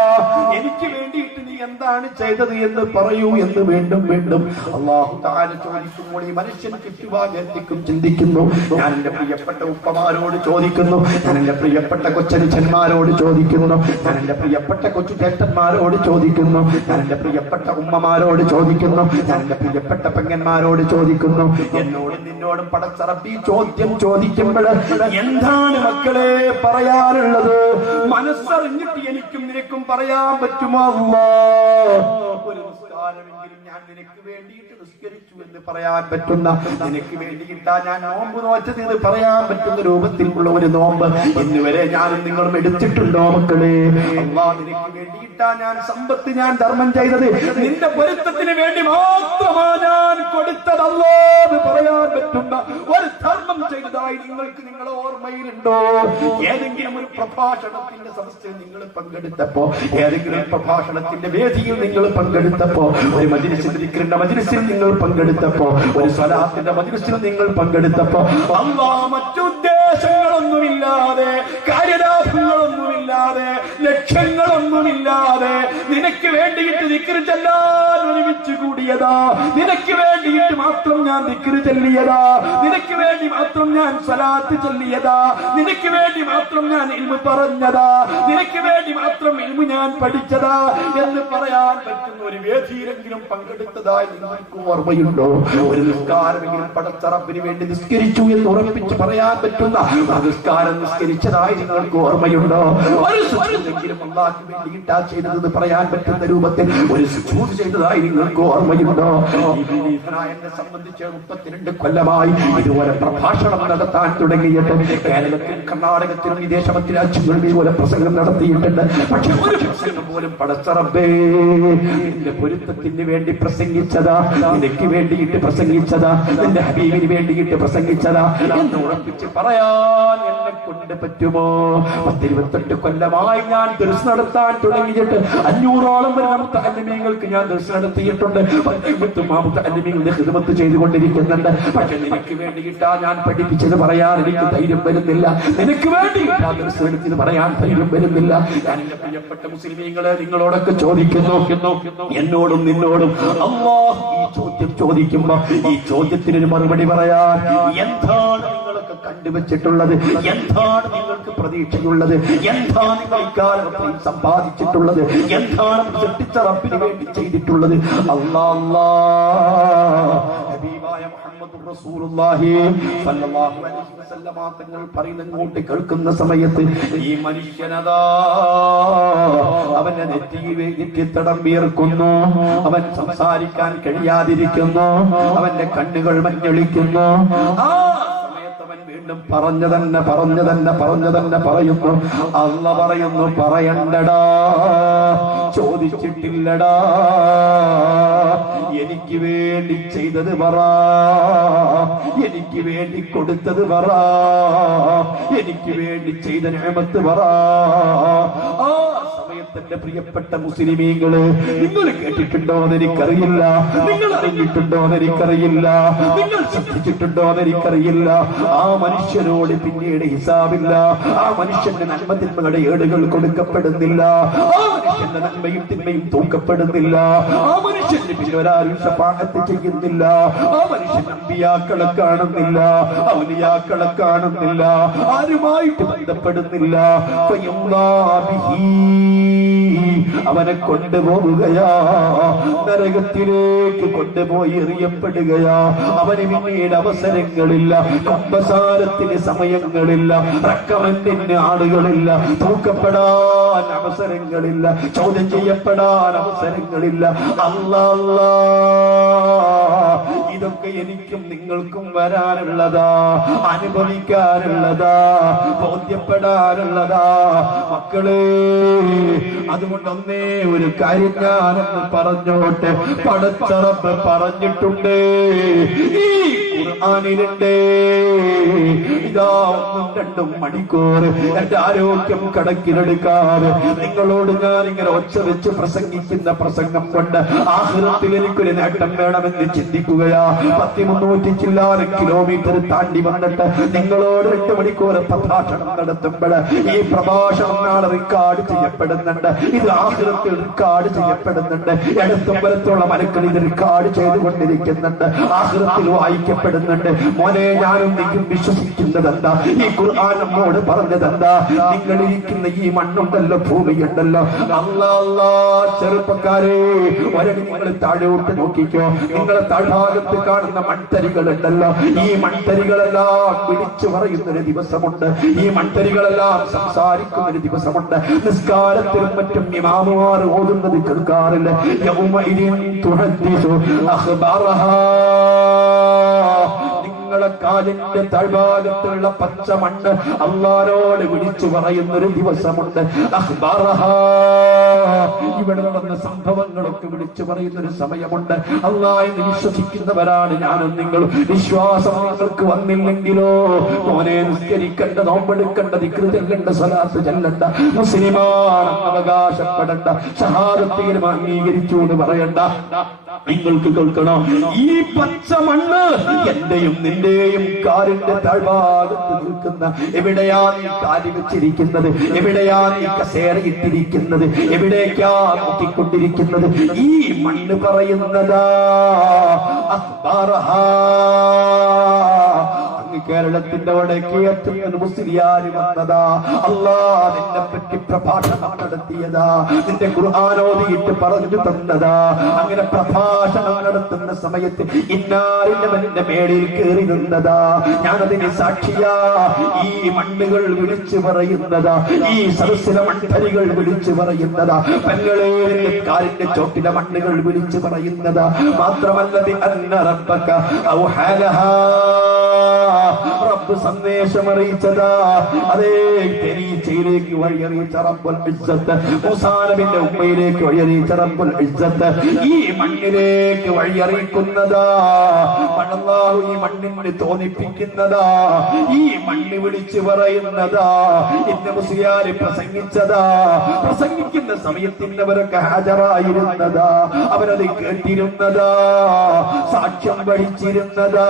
എനിക്ക് വേണ്ടിയിട്ട് നീ എന്താണ് ചെയ്തത് എന്ന് പറയൂ എന്ന് വീണ്ടും വീണ്ടും അല്ലാഹു തആല ചോദിക്കുമ്പോൾ ഈ മനുഷ്യൻ ചുറ്റുഭാഗത്തേക്കും ചിന്തിക്കുന്നു. ഞാൻ എന്റെ പ്രിയപ്പെട്ട ഉപ്പമാരോട് ചോദിക്കുന്നു, ഞാൻ എന്റെ പ്രിയപ്പെട്ട കൊച്ചനുജന്മാരോട് ചോദിക്കുന്നു, ഞാൻ എന്റെ പ്രിയപ്പെട്ട കൊച്ചു ചേട്ടന്മാരോട് ചോദിക്കുന്നു, ഞാൻ എന്റെ പ്രിയപ്പെട്ട ഉമ്മമാരോട് ചോദിക്കുന്നു, ഞാൻ എന്റെ പ്രിയപ്പെട്ട പെങ്ങന്മാരോട് ചോദിക്കുന്നു. എന്നോടും നിന്നോടും പടച്ച റബ്ബി ചോദ്യം ചോദിക്കുമ്പോൾ എന്താണ് മക്കളെ പറയാനുള്ളത്? മനസ്സറിഞ്ഞിട്ട് എനിക്കും നിനക്കും പറയാൻ പറ്റുമോ? ഒരു നിസ്കാരമെങ്കിലും ഞാൻ നിനക്ക് വേണ്ടിയിട്ട് നിസ്കരിച്ചു എന്ന് പറയാൻ പറ്റുന്ന, നിനക്ക് വേണ്ടിയിട്ടാ ഞാൻ നോമ്പ് നോറ്റത് എന്ന് പറയാൻ പറ്റുന്ന രൂപത്തിലുള്ള ഒരു നോമ്പ് ഇന്നുവരെ ഞാനും നിങ്ങളും എടുത്തിട്ടുണ്ടോ മക്കളെ? അല്ലാഹ് നിനക്ക് വേണ്ടിയിട്ടാ ഞാൻ സമ്പത്ത് ഞാൻ ധർമ്മം ചെയ്തത്, നിന്റെ പൊരുത്തത്തിന് വേണ്ടി മാത്രമാ ഞാൻ കൊടുത്തതല്ലോ എന്ന് പറയാൻ പറ്റുന്ന ഒരു ധർമ്മം ചെയ്തതായി നിങ്ങൾക്ക് നിങ്ങളെ ഓർമ്മയിലുണ്ടോ? ഏതെങ്കിലും ഒരു പ്രഭാഷണത്തിന്റെ സദസ്സിൽ നിങ്ങൾ പങ്കെടുത്തപ്പോ, ഏതെങ്കിലും പ്രഭാഷണത്തിന്റെ വേദിയിൽ നിങ്ങൾ പങ്കെടുത്തപ്പോ, ഒരു മജ്‌ലിസിന്റെ മജ്‌ലിസിൽ നിങ്ങൾ പങ്കെടുത്തപ്പോ, ഒരു സ്വലാത്തിന്റെ മജ്‌ലിസിൽ നിങ്ങൾ പങ്കെടുത്തപ്പോ, അല്ലാഹ് മറ്റുദ്ദേശങ്ങളൊന്നുമില്ലാതെ, കാര്യലാഭങ്ങളൊന്നുമില്ലാതെ, ലക്ഷ്യങ്ങളൊന്നുമില്ലാതെ നിനക്ക് വേണ്ടിയിട്ട് ദിക്ർ ചൊല്ലാൻ ഒരുമിച്ച് കൂടിയതാ, നിനക്ക് വേണ്ടിയിട്ട് മാത്രം ഞാൻ ദിക്ർ ചൊല്ലിയതാ, നിനക്ക് വേണ്ടി മാത്രം ഞാൻ സ്വലാത്ത് ചൊല്ലിയതാ, നിനക്ക് വേണ്ടി മാത്രം ഞാൻ ഇൽമു പറഞ്ഞതാ, നിനക്ക് വേണ്ടി മാത്രം ഇൽമു ഞാൻ പഠിച്ചതാ എന്ന് പറയാൻ പറ്റുന്ന ഒരു വേദിയിലെങ്കിലും പങ്കെടുത്തതായി നിങ്ങൾക്ക് ഓർമ്മയുണ്ടോ? ഒരു നിസ്കാരമെങ്കിലും പടച്ച റബ്ബിന് വേണ്ടി നിസ്കരിച്ചു എന്ന് ഉറപ്പിച്ച് പറയാൻ പറ്റുന്ന നിസ്കാരം നിസ്കരിച്ചതായി നിങ്ങൾക്ക് ഓർമ്മയുണ്ടോ? ഒരു സുജൂദെങ്കിലും അല്ലാഹുവിന് വേണ്ടിയിട്ടാ ചെയ്തതെന്ന് പറയാൻ പറ്റുന്ന രൂപത്തിൽ ഒരു സുജൂദ് ചെയ്തതായി നിങ്ങൾക്ക് ഓർമ്മയുണ്ടോ? എന്നെ സംബന്ധിച്ച് 32 കൊല്ലമായി ഇതുപോലെ പ്രഭാഷണം നടത്താൻ തുടങ്ങിയിട്ട് കേരളത്തിൽ, കർണാടകത്തിലും വിദേശ മറ്റ് രാജ്യങ്ങളിൽ ഇതുപോലെ പ്രസംഗം നടത്തിയിട്ടുണ്ട്. പക്ഷെ ഒരു പ്രസംഗം പോലും പടച്ച റബ്ബേ നിന്റെ പൊരുത്തത്തിന് വേണ്ടി പ്രസംഗിച്ചതാ, നിനക്ക് വേണ്ടിയിട്ട് പ്രസംഗിച്ചതാ, നിന്റെ ഹബീബിന് വേണ്ടിയിട്ട് പ്രസംഗിച്ചതാ എന്ന് ഉറപ്പിച്ച് പറയാൻ എന്നെ കൊണ്ട് പറ്റുമോ? 28 കൊല്ലമായി ഞാൻ ദർസ് നടത്താൻ തുടങ്ങിയിട്ട് 500ഓളം വരുന്ന മുത്തഅല്ലിമീങ്ങൾക്ക് ഞാൻ ദർസ് നടത്തിയിട്ടുണ്ട്. 10 മുത്തഅല്ലിമീങ്ങളുടെ ഖിദ്മത്ത് ചെയ്തുകൊണ്ടിരിക്കുന്നുണ്ട്. പക്ഷെ നിനക്ക് വേണ്ടിയിട്ടാ ഞാൻ പഠിപ്പിച്ചത് പറയാൻ എനിക്ക് ധൈര്യം വരുന്നില്ല, നിനക്ക് വേണ്ടിയിട്ടാ ദർസ് എടുത്തത് പറയാൻ ധൈര്യം വരുന്നില്ല. ഞാൻ എന്റെ പ്രിയപ്പെട്ട മുസ്ലിമീങ്ങളെ നിങ്ങളോടൊക്കെ ചോദിക്കുന്നു, എന്നോടും നിന്നോടും അല്ലാഹ് ഈ ചോദ്യം ചോദിക്കുമ്പോ ഈ ചോദ്യത്തിനൊരു മറുപടി പറയാൻ എന്താണ് നിങ്ങളൊക്കെ കണ്ടുവച്ചിട്ടുള്ളത്? എന്താണ് നിങ്ങൾക്ക് പ്രതീക്ഷയുള്ളത്? എന്താണ് നിങ്ങൾ ഇക്കാലം സമ്പാദിച്ചിട്ടുള്ളത്? എന്താണ് സൃഷ്ടിച്ച റബ്ബിന് വേണ്ടി ചെയ്തിട്ടുള്ളത്? ഹബീബായ മുഹമ്മദുർ റസൂലുള്ളാഹി സ്വല്ലല്ലാഹു അലൈഹി വസല്ലമ തങ്ങൾ പറയുന്നങ്ങോട്ട് കേൾക്കുന്ന സമയത്ത് ഈ മനുഷ്യനതാ അവന്റെ നെറ്റിത്തടം വിയർക്കുന്നു, അവൻ സംസാരിക്കാൻ കഴിയാതിരിക്കുന്നു, അവന്റെ കണ്ണുകൾ മഞ്ഞളിക്കുന്നു. ആ സമയത്ത് അവൻ വീണ്ടും പറഞ്ഞു തന്നെ പറയുന്നു. അല്ലാഹ് പറയുന്നു, പറയണ്ടടാ, ചോദിച്ചിട്ടില്ലടാ, എനിക്ക് വേണ്ടി ചെയ്തത് പറ, എനിക്ക് വേണ്ടി കൊടുത്തത് പറ, എനിക്ക് വേണ്ടി ചെയ്ത നിഅമത്ത് പറ. ആ സമയത്ത് എന്റെ പ്രിയപ്പെട്ട മുസ്ലിമീങ്ങള്, നിങ്ങൾ കേട്ടിട്ടുണ്ടോ എന്ന് എനിക്കറിയില്ല, നിങ്ങൾ അറിഞ്ഞിട്ടുണ്ടോ എന്ന് എനിക്കറിയില്ല, നിങ്ങൾ ശ്രദ്ധിച്ചിട്ടുണ്ടോ എന്ന് എനിക്കറിയില്ല. ആ മനുഷ്യരോട് പിന്നീട് ഹിസാബില്ല. ആ മനുഷ്യന്റെ നന്മ തിന്മകളുടെ ഏടുകൾ കൊടുക്കപ്പെടുന്നില്ല. ആ മനുഷ്യന്റെ നന്മയും തിന്മയും തൂക്കപ്പെടുന്നില്ല. ആ മനുഷ്യന് പിന്നെ ഒരാരും ശഫാഅത്ത് ചെയ്യുന്നില്ല. ആ മനുഷ്യൻ അമ്പിയാക്കളെ കാണുന്നില്ല, ഔലിയാക്കളെ കാണുന്നില്ല, ആരുമായിട്ട് ബന്ധപ്പെടുന്നില്ല. അവനെ കൊണ്ടുപോവുകയാ, നരകത്തിലേക്ക് കൊണ്ടുപോയി എറിയപ്പെടുകയാ. അവന് പിന്നീട് അവസരങ്ങളില്ല, കുമ്പസാരത്തിന് സമയങ്ങളില്ല, റക്കമെന്റിന് ആളുകളില്ല, തൂക്കപ്പെടാൻ അവസരങ്ങളില്ല, ചോദ്യം ചെയ്യപ്പെടാൻ അവസരങ്ങളില്ല. അല്ലാ, ഇതൊക്കെ എനിക്കും നിങ്ങൾക്കും വരാനുള്ളതാ, അനുഭവിക്കാനുള്ളതാ, ബോധ്യപ്പെടാനുള്ളതാ മക്കളെ. അതുകൊണ്ട് ഒന്നേ ഒരു കാര്യം ഞാനൊന്ന് പറഞ്ഞോട്ടെ. പടച്ച റബ്ബ് പറഞ്ഞിട്ടുണ്ട്, ഈ ഖുർആനിലുണ്ട്, ഇതാ 1-2 മണിക്കൂർ എന്റെ ആരോഗ്യം കണക്കിലെടുക്കാതെ നിങ്ങളോട് ഞാൻ ഇങ്ങനെ ഒച്ച വെച്ച് പ്രസംഗിക്കുന്ന പ്രസംഗം കൊണ്ട് ആഖിറത്തിൽ എനിക്കൊരു നേട്ടം വേണമെന്ന് ചിന്തിക്കുകയാ. 1300 ചില്ലാനം കിലോമീറ്റർ താണ്ടി വന്നിട്ട് നിങ്ങളോട് 8 മണിക്കൂർ പ്രഭാഷണം നടത്തുമ്പോൾ ഈ പ്രഭാഷണം നാളെ റെക്കോർഡ് ചെയ്യപ്പെടുന്നുണ്ട്. ഇത് ആഖിറത്തിൽ റെക്കോർഡ് ചെയ്യപ്പെടുന്നുണ്ട്. ഇടത്തും വലത്തുള്ള മലക്കൾ ഇത് റെക്കോർഡ് ചെയ്തുകൊണ്ടിരിക്കുന്നുണ്ട്, ആഖിറത്തിൽ വായിക്കപ്പെടുന്നുണ്ട്. മോനെ, ഞാനും നീക്കും വിശ്വസിക്കുന്നത് എന്താ? ഈ ഖുർആൻ നമ്മോട് പറഞ്ഞത് എന്താ? നിങ്ങൾ ഇരിക്കുന്ന ഈ മണ്ണുണ്ടല്ലോ, ഭൂമിയുണ്ടല്ലോ, അല്ലാ ചെറുപ്പക്കാരെ, ഒരടി നിങ്ങൾ താഴോട്ട് നോക്കിക്കോ. നിങ്ങളെ താഴ്ഭാഗത്ത് കാണുന്ന മൺതരികളുണ്ടല്ലോ, ഈ മൺതരികളെല്ലാം വിളിച്ചു പറയുന്നൊരു ദിവസമുണ്ട്. ഈ മൺതരികളെല്ലാം സംസാരിക്കുന്ന ഒരു ദിവസമുണ്ട്. നിസ്കാരത്തിലും മറ്റും ഇമാമുമാർ ഓതുന്നത് കേൾക്കാറില്ല. യൗമഇദിൻ തുഹദ്ദിസു അഖ്ബാറഹാ. നിങ്ങളെ കാലിന്റെ താഴ്ഭാഗത്തുള്ള പച്ച മണ്ണ് അല്ലാഹുവോട് വിളിച്ചു പറയുന്നൊരു ദിവസമുണ്ട്. അഖ്ബാറഹാ, ഇവിടെ നടന്ന സംഭവങ്ങളൊക്കെ വിളിച്ചു പറയുന്നൊരു സമയമുണ്ട്. അല്ലാഹുവിനെ വിശ്വസിക്കുന്നവരാണ് ഞാനും നിങ്ങളും. വിശ്വാസം നിങ്ങൾക്ക് വന്നില്ലെങ്കിലോ മോനെ, നിസ്കരിക്കണ്ട, നോമ്പെടുക്കണ്ട, ദിക്ർ ചൊല്ലണ്ട, സ്വലാത്ത് ചൊല്ലണ്ട, മുസ്ലിമാണെന്ന് അവകാശപ്പെടണ്ട, ഷഹാദത്തിലും അംഗീകരിച്ചു എന്ന് പറയണ്ട. നിങ്ങൾക്ക് കേൾക്കണോ? ഈ പച്ച മണ്ണ് എന്റെയും നിന്റെയും കാലിന്റെ താഴ്ഭാഗത്ത് നിൽക്കുന്ന, എവിടെയാ നീ കാല് വെച്ചിരിക്കുന്നത്, എവിടെയാ നീ കസേരയിട്ടിരിക്കുന്നത്, എവിടേക്കാ നോക്കിക്കൊണ്ടിരിക്കുന്നത്? ഈ മണ്ണ് പറയുന്നതാ അഖ്ബാറഹാ. കേരളത്തിന്റെ വടക്കേ അറ്റത്ത് മുസ്ലിയാര് വന്നതാ, അല്ലാഹ് നിന്നെ പറ്റി പ്രഭാഷണം നടത്തിയതാ, നിന്റെ ഖുർആൻ ഓതിയിട്ട് പറഞ്ഞു തന്നതാ. അങ്ങനെ പ്രഭാഷണം നടത്തുന്ന സമയത്ത് ഇന്നാരിന്റെ മേളിൽ കയറി നിന്നതാ. ഞാനതിന് സാക്ഷിയാ. ഈ മണ്ണുകൾ വിളിച്ചു പറയുന്നതാ, ഈ സദസ്സിലെ മൺതരികൾ വിളിച്ചു പറയുന്നതാ, പെങ്ങളെ കാലിന്റെ ചോട്ടിലെ മണ്ണുകൾ വിളിച്ചു പറയുന്നതാ. മാത്രമല്ല അന്ന റബ്ബക ഔഹാലഹാ, റബ്ബ് സന്ദേശം അറിയിച്ചതാ. അതേ തെരീച്ചയിലേക്ക് വഴിയറിയിച്ച റബ്ബുൽ ഇസ്സത്ത്, മൂസാ നബിയുടെ ഉമ്മയിലേക്ക് വഴിയറിയിച്ച റബ്ബുൽ ഇസ്സത്ത് ഈ മണ്ണിലേക്ക് വഴിയറിയിക്കുന്നതാ. അല്ലാഹു ഈ മണ്ണിനെ തോന്നിപ്പിക്കുന്നതാ, ഈ മണ്ണ് വിളിച്ചു പറയുന്നതാ. ഇന്ന് മുസ്ലിയാര് പ്രസംഗിച്ചതാ, പ്രസംഗിക്കുന്ന സമയത്തിന്നവരൊക്കെ ഹാജരായിരുന്നതാ, അവരത് കേട്ടിരുന്നതാ, സാക്ഷ്യം വഹിച്ചിരുന്നതാ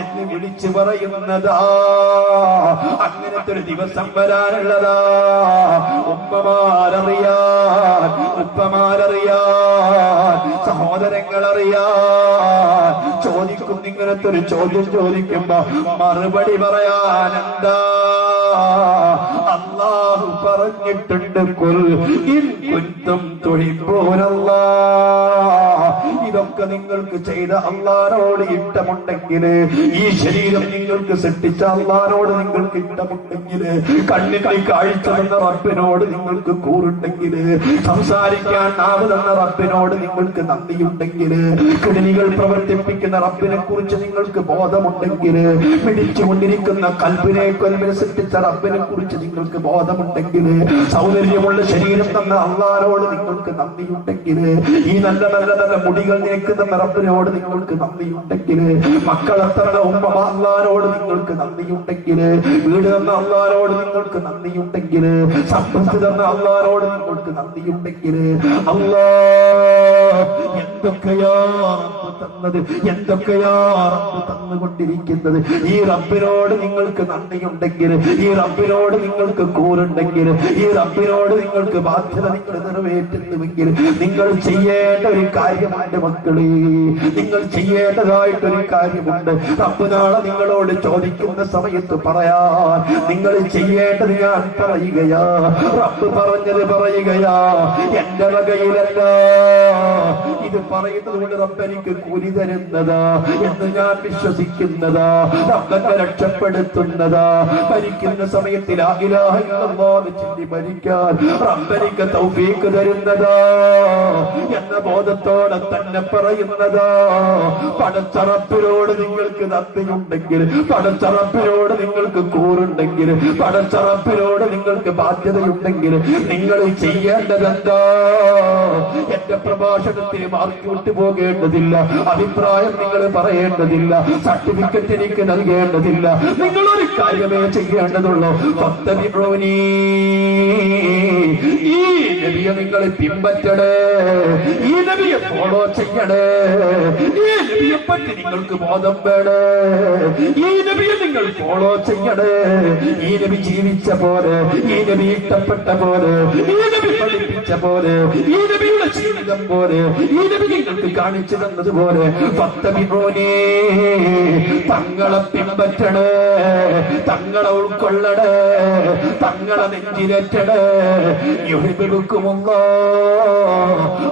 എന്ന് വിളിച്ചു പറയുന്നതാ. അങ്ങനത്തെ ഒരു ദിവസം വരാനുള്ളതാ. ഉമ്മമാരറിയാൻ, ഉപ്പമാരറിയാൻ, സഹോദരങ്ങളറിയാൻ. ചോദിക്കും, ഇങ്ങനത്തെ ഒരു ചോദ്യം ചോദിക്കുമ്പോ മറുപടി പറയാൻ എന്താ? അല്ലാഹു പറഞ്ഞിട്ടുണ്ട്, ഖുൽ ഇൻ കുൻതും തുഹിബ്ബൂനല്ലാഹ്. ഇതൊക്കെ നിങ്ങൾക്ക് ചെയ്ത അല്ലാഹുവോട് ഇഷ്ടമുണ്ടെങ്കിൽ, ഈ ശരീരം നിങ്ങൾക്ക് സൃഷ്ടിച്ച അല്ലാഹുവോട് നിങ്ങൾക്ക് ഇഷ്ടമുണ്ടെങ്കിൽ, കണ്ണിന്റെ കാഴ്ച തന്ന റബ്ബിനോട് നിങ്ങൾക്ക് കൂറുണ്ടെങ്കിൽ, സംസാരിക്കാൻ നാവ് തന്ന റബ്ബിനോട് നിങ്ങൾക്ക് നന്ദിയുണ്ടെങ്കിൽ, കിഡ്നികൾ പ്രവർത്തിപ്പിക്കുന്ന റബ്ബിനെ കുറിച്ച് നിങ്ങൾക്ക് ബോധമുണ്ടെങ്കിൽ, പിടിച്ചുകൊണ്ടിരിക്കുന്ന കൽബിനെ സൃഷ്ടിച്ച റബ്ബിനെ കുറിച്ച് നിങ്ങൾക്ക് ബോധമുണ്ടെങ്കിൽ, സൗന്ദര്യമുള്ള ശരീരം തന്ന അല്ലാഹുവോട് നിങ്ങൾക്ക് നന്ദിയുണ്ടെങ്കിൽ, ഈ നല്ല നല്ല നല്ല മുടികൾ നിൽക്കുന്ന റബ്ബിനോട് നിങ്ങൾക്ക് നന്ദിയുണ്ടെങ്കിൽ, മക്കളെ തന്ന ഉമ്മ അള്ളാനോട് നിങ്ങൾക്ക് നന്ദിയുണ്ടെങ്കിൽ, വീട് തന്ന അള്ളാനോട് നിങ്ങൾക്ക് നന്ദിയുണ്ടെങ്കിൽ, സമ്പത്ത് തന്ന അള്ളാനോട് നിങ്ങൾക്ക് നന്ദിയുണ്ടെങ്കിൽ, അല്ലാ എന്തൊക്കെയാ റബ്ബ് തന്നത്, എന്തൊക്കെയാ റബ്ബ് തന്നുകൊണ്ടിരിക്കുന്നത്. ഈ റബ്ബിനോട് നിങ്ങൾക്ക് നന്ദിയുണ്ടെങ്കിൽ, ഈ റബ്ബിനോട് നിങ്ങൾക്ക് കൂറുണ്ടെങ്കിൽ, ഈ റബ്ബിനോട് നിങ്ങൾക്ക് ബാധ്യത നിങ്ങൾ നിറവേറ്റുന്നുവെങ്കിൽ, നിങ്ങൾ ചെയ്യേണ്ട ഒരു കാര്യമുണ്ട് മക്കളെ, നിങ്ങൾ ചെയ്യേണ്ടതായിട്ടൊരു കാര്യമുണ്ട്. റബ്ബ് നാളെ നിങ്ങളോട് ചോദിക്കുന്ന സമയത്ത് പറയാൻ നിങ്ങൾ ചെയ്യേണ്ടത് ഞാൻ പറയുകയാ, റബ്ബ് പറഞ്ഞത് പറയുകയാ, എന്റെ വകയിലല്ല. ഇത് പറയുന്നത് കൊണ്ട് റബ്ബ് എനിക്ക് കൂലി തരുന്നതാ എന്ന് ഞാൻ വിശ്വസിക്കുന്നതാ, റബ്ബെന്നെ രക്ഷപ്പെടുത്തുന്നതാ. മരിക്കുന്ന സമയത്തിൽ ലാ ഇലാഹ ഇല്ലല്ലാഹ് ചൊല്ലി മരിക്കാൻ റബ്ബെനിക്ക് തൗഫീഖ് തരുന്നതാ എന്ന ബോധത്തോടെ തന്നെ പറയുന്നതാ. പടച്ചറപ്പിനോട് നിങ്ങൾക്ക് നന്ദിയുണ്ടെങ്കിൽ, പടച്ചറപ്പിനോട് നിങ്ങൾക്ക് കൂറുണ്ടെങ്കിൽ, പടച്ചറപ്പിനോട് നിങ്ങൾക്ക് ബാധ്യതയുണ്ടെങ്കിൽ, നിങ്ങൾ ചെയ്യേണ്ടതെന്താ? എന്റെ പ്രഭാഷണത്തിൽ മാർക്ക് വിട്ടു പോകേണ്ടതില്ല, അഭിപ്രായം നിങ്ങൾ പറയേണ്ടതില്ല, സർട്ടിഫിക്കറ്റ് എനിക്ക് നൽകേണ്ടതില്ല. നിങ്ങളൊരു കാര്യമേ ചെയ്യേണ്ടതുള്ളൂ. ഫത്തബിഊനി, ഈ നബിയെ നിങ്ങൾ പിൻപറ്റണേ, ഈ നബിയെ ഫോളോ ചെയ്യണേ, ഈ നബിയെ പറ്റി നിങ്ങൾക്ക് ബോധം വേണേ, ഈ നബിയെ നിങ്ങൾ ഫോളോ ചെയ്യണേ. ഈ നബി ജീവിച്ച പോലെ, ഈ നബി ഇഷ്ടപ്പെട്ട പോലെ, ഈ നബി പഠിപ്പിച്ച പോലെ, ഈ നബിയുടെ ജീവിതം പോലെ, ഈ നബി നിങ്ങൾക്ക് കാണിച്ചു തന്നതുപോലെ ഫത്തബിഊനി, തങ്ങളെ പിൻപറ്റണേ, തങ്ങളെ ഉൾക്കൊള്ളണേ, തങ്ങളെ നെഞ്ചിലേറ്റണേ.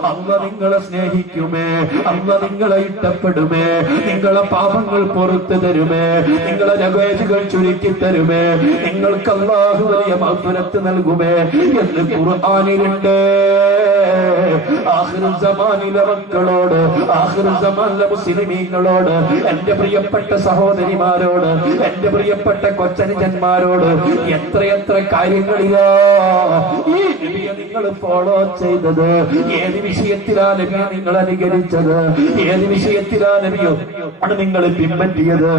അല്ല നിങ്ങളെ സ്നേഹിക്കുമേ, അല്ല നിങ്ങളെ ഇഷ്ടപ്പെടുമേ, നിങ്ങളെ പാപങ്ങൾ പുറത്തു തരുമേ, നിങ്ങളെ ലഗേജുകൾ ചുരുക്കി തരുമേ, നിങ്ങൾക്ക് അല്ലാഹു വലിയ മഗ്ഫിറത്ത് നൽകുമേ എന്ന് ഖുർആനിലുണ്ട്. ആഖിറുൽ സമാനിലെ മക്കളോട്, ആഖിറുൽ സമാനിലെ മുസ്ലിമീങ്ങളോട്, എന്റെ പ്രിയപ്പെട്ട സഹോദരിമാരോട്, എന്റെ പ്രിയപ്പെട്ട കൊച്ചനുജന്മാരോട് എത്രയെത്ര കാര്യങ്ങളിലാ ഈ നബിയെ നിങ്ങൾ ഫോളോ ചെയ്തത്. ഏത് വിഷയത്തിലാ നബിയെ നിങ്ങൾ അനുകരിച്ചത്? ഏത് വിഷയത്തിലാ നബിയോ ആണ് നിങ്ങൾ പിൻപറ്റിയത്?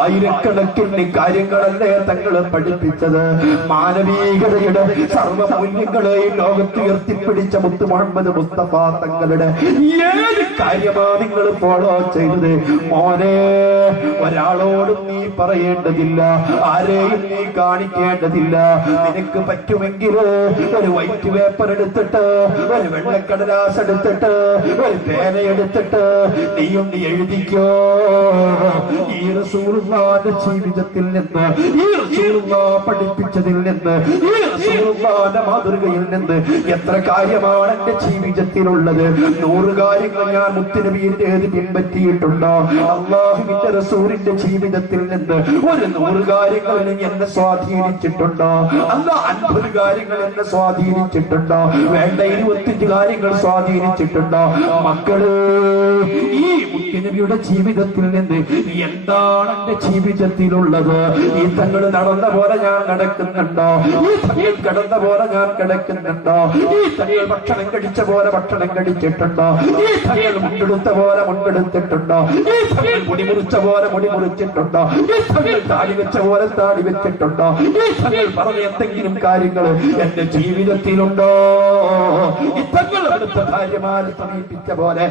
ആയിരക്കണക്കിന് കാര്യങ്ങളല്ലേ തങ്ങൾ പഠിപ്പിച്ചത്. മാനവീകതയുടെ സർവ്വമൂല്യങ്ങളെയും ലോകത്ത് ഉയർത്തിപ്പിടിച്ച മുത്ത് മുഹമ്മദ് മുസ്തഫ തങ്ങളുടെ ഏത് കാര്യമാ നിങ്ങൾ ഫോളോ ചെയ്തത്? മോനെ, ഒരാളോടും നീ പറയേണ്ടതില്ല, ആരെയും നീ കാണിക്കേണ്ടതില്ല. നിനക്ക് പറ്റുമെങ്കിൽ ഒരു വൈറ്റ് പേപ്പർ എടുത്തിട്ട്, ഒരു വെള്ളക്കടലാസ് എടുത്തിട്ട്, ഒരു പേന എടുത്തിട്ട് നീ എഴുതിക്കോ. ഈ റസൂലുള്ളാഹിന്റെ ജീവിതത്തിൽ നിന്ന്, ഈ റസൂലുള്ളാഹ് പഠിപ്പിച്ചതിൽ നിന്ന്, ഈ റസൂലുള്ളാഹിന്റെ മാതൃകയിൽ നിന്ന് എത്ര കാര്യമാണ് എന്റെ ജീവിതത്തിലുള്ളത്? 100 കാര്യങ്ങൾ ഞാൻ മുത്തുനബിയുടെ പിൻപറ്റിയിട്ടുണ്ടോ? അല്ലാഹുവിന്റെ റസൂലിന്റെ ജീവിതത്തിൽ നിന്ന് ഒരു 100 കാര്യങ്ങൾ എന്നെ സ്വാധീനിച്ചിട്ടുണ്ടോ? അല്ല 50 കാര്യങ്ങൾ എന്നെ സ്വാധീനിച്ചിട്ടുണ്ടോ? വേണ്ട 25 കാര്യങ്ങൾ സ്വാധീനിച്ചിട്ടുണ്ടോ? മക്കള്, ഈ മുത്തുനബിയുടെ ജീവിതത്തിൽ നിന്ന് എന്താണ് എന്റെ ജീവിതത്തിലുള്ളത്? ഈ തങ്ങൾ നടന്ന പോലെ ഞാൻ നടക്കുന്നുണ്ടോ? ഈ തങ്ങൾ കിടന്ന പോലെ ഞാൻ കിടക്കുന്നുണ്ടോ? ഈ തങ്ങൾ ഭക്ഷണം കഴിച്ച പോലെ ഭക്ഷണം കഴിച്ചിട്ടുണ്ടോ? ഈ തങ്ങൾ മുണ്ടെടുത്ത പോലെ മുണ്ടെടുത്തിട്ടുണ്ടോ? ഈ തങ്ങൾ മുടി മുറിച്ച പോലെ മുടി മുറിച്ചിട്ടുണ്ടോ? ഈ തങ്ങൾ താടി വെച്ച പോലെ താടി വെച്ചിട്ടുണ്ടോ? ഈ തങ്ങൾ പറഞ്ഞ എന്തെങ്കിലും കാര്യങ്ങൾ എന്റെ ജീവിതത്തിലുണ്ടോ? ഈ തങ്ങൾ അവിടുത്തെ ഭാര്യമാരെ സമീപിച്ച പോലെ,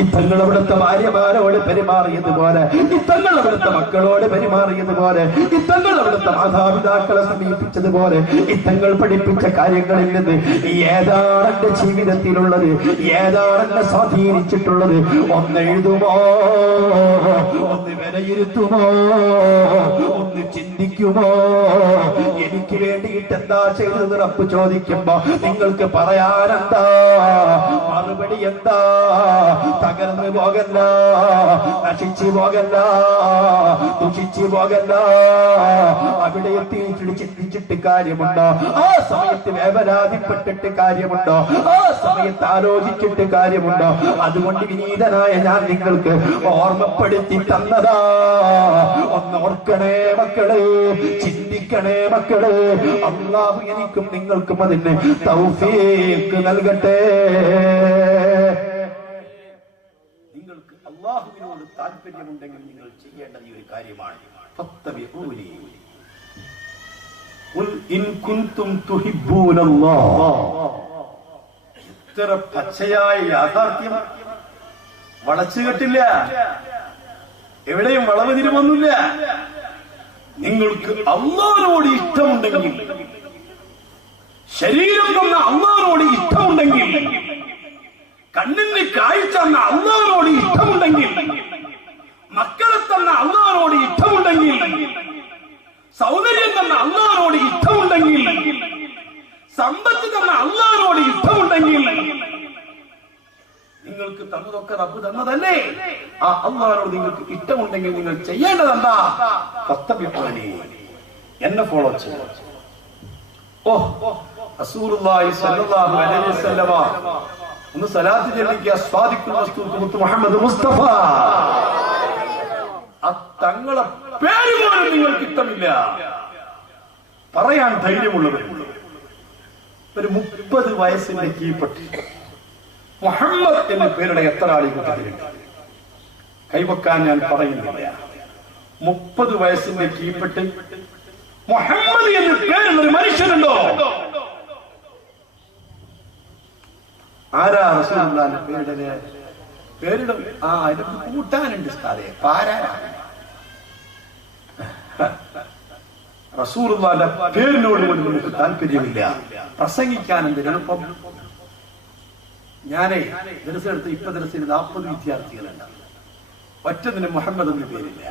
ഈ തങ്ങൾ അവിടുത്തെ ഭാര്യമാരോട് പെരുമാറിയതുപോലെ, ഈ തങ്ങൾ അവിടുത്തെ മക്കളോട് പെരുമാറിയതുപോലെ, ഈ തങ്ങൾ അവിടുത്തെ മാതാപിതാക്കളെ സമീപിച്ചതുപോലെ, ഈ തങ്ങൾ പഠിപ്പിച്ച കാര്യങ്ങളിൽ നിന്ന് ഏതാണ് എന്റെ ജീവിതത്തിലുള്ളത്? ഏതാണ് എന്നെ സ്വാധീനിച്ചിട്ടുള്ളത്? ഒന്ന് എഴുതുമോ? ഒന്ന് വിലയിരുത്തുമോ? ഒന്ന് ചിന്തിക്കുമോ? എനിക്ക് വേണ്ടിയിട്ട് എന്താ ചെയ്തത് റബ്ബ് ചോദിക്കുമ്പോ നിങ്ങൾക്ക് പറയാനെന്താ? മറുപടി എന്താ? തകർന്നു പോകല്ല, നശിച്ചു പോകല്ല, ദുഷിച്ചു പോകല്ല. അവിടെ എത്തിയിട്ട് ചിന്തിച്ചിട്ട് കാര്യമുണ്ടോ? ആ സമയത്ത് വേവലാതിപ്പെട്ടിട്ട് കാര്യമുണ്ടോ? ആ സമയത്ത് ആലോചിച്ചിട്ട് കാര്യമുണ്ടോ? അതുകൊണ്ട് വിനീതനായ ഞാൻ നിങ്ങൾക്ക് ഓർമ്മപ്പെടുത്തി തന്നതാ. ഒന്ന് ഓർക്കണേ മക്കളെ, ചിന്തിക്കണേ മക്കളെ. അല്ലാഹു എനിക്കും നിങ്ങൾക്കും അതിന് തൗഫീഖ് നൽകട്ടെ. അള്ളാഹുവിനോട് താല്പര്യമുണ്ടെങ്കിൽ നിങ്ങൾ ചെയ്യേണ്ടത് ഈ ഒരു കാര്യമാണ്. ഫത്തബിഊനി ഖുൽ ഇൻ കുൻതും തുഹിബ്ബൂനല്ലാഹ്. ഇത്ര പച്ചയായ യാഥാർത്ഥ്യം വളച്ചു കെട്ടില്ല, എവിടെയും വളവ് തിരിവൊന്നുമില്ല. നിങ്ങൾക്ക് അള്ളാഹുവിനോട് ഇഷ്ടമുണ്ടെങ്കിൽ, ശരീരം തന്ന അള്ളാഹുവിനോട് ഇഷ്ടമുണ്ടെങ്കിൽ, കണ്ണിന് കാഴ്ച തന്ന അള്ളാഹുവിനോട് ഇഷ്ടമുണ്ടെങ്കിൽ, മക്കളെ തന്ന അള്ളാഹുവിനോട് ഇഷ്ടമുണ്ടെങ്കിൽ, സൗന്ദര്യം തന്ന അള്ളാഹുവിനോട് ഇഷ്ടമുണ്ടെങ്കിൽ, സമ്പത്ത് തന്ന അള്ളാഹുവിനോട് ഇഷ്ടമുണ്ടെങ്കിൽ, നിങ്ങൾക്ക് തന്നതൊക്കെ റബ്ബ് തന്നതല്ലേ? ആ അള്ളാഹുവിനോട് നിങ്ങൾക്ക് ഇഷ്ടമുണ്ടെങ്കിൽ നിങ്ങൾ ചെയ്യേണ്ടതെന്താ? ഫത്തബിഊനി, എന്നെ ഫോളോ ചെയ്യണം. റസൂലുള്ളാഹി സ്വല്ലല്ലാഹു അലൈഹി വസല്ലമ ഒന്ന് സലാത്ത് ചൊല്ലിക്കുക. സ്വാദിഖുൽ മസ്തൂഖ് മുത്ത് മുഹമ്മദ് മുസ്തഫ. ആ തങ്ങളെ പേര് പോലും നിങ്ങൾക്ക് ഇഷ്ടമില്ല, പറയാൻ ധൈര്യമുള്ളവർ ഒരു 30 വയസ്സിന്റെ കീഴ്പ്പെട്ട് മുഹമ്മദ് എന്ന പേരുടെ എത്ര ആളുകൾ കൈവക്കാൻ ഞാൻ പറയുന്നില്ല. 30 വയസ്സിന്റെ കീഴ്പ്പെട്ട് മുഹമ്മദ് എന്ന പേരുള്ള ഒരു മനുഷ്യനുണ്ടോ? ആരാ റസൂലുള്ളാഹിന്റെ പേരിടും? ഇതൊക്കെ കൂട്ടാനുണ്ട് സാറേ, പാരാനാണ്. റസൂലുള്ളാഹിന്റെ പേരിനോട് പോലും നമുക്ക് താല്പര്യമില്ല. പ്രസംഗിക്കാൻ എന്ത് എളുപ്പം. ഞാനേ ദർസെടുത്ത് ഇപ്പൊ ദർസിന് 40 വിദ്യാർത്ഥികളുണ്ട്. ഒറ്റതിന് മുഹമ്മദ് എന്ന പേരില്ല,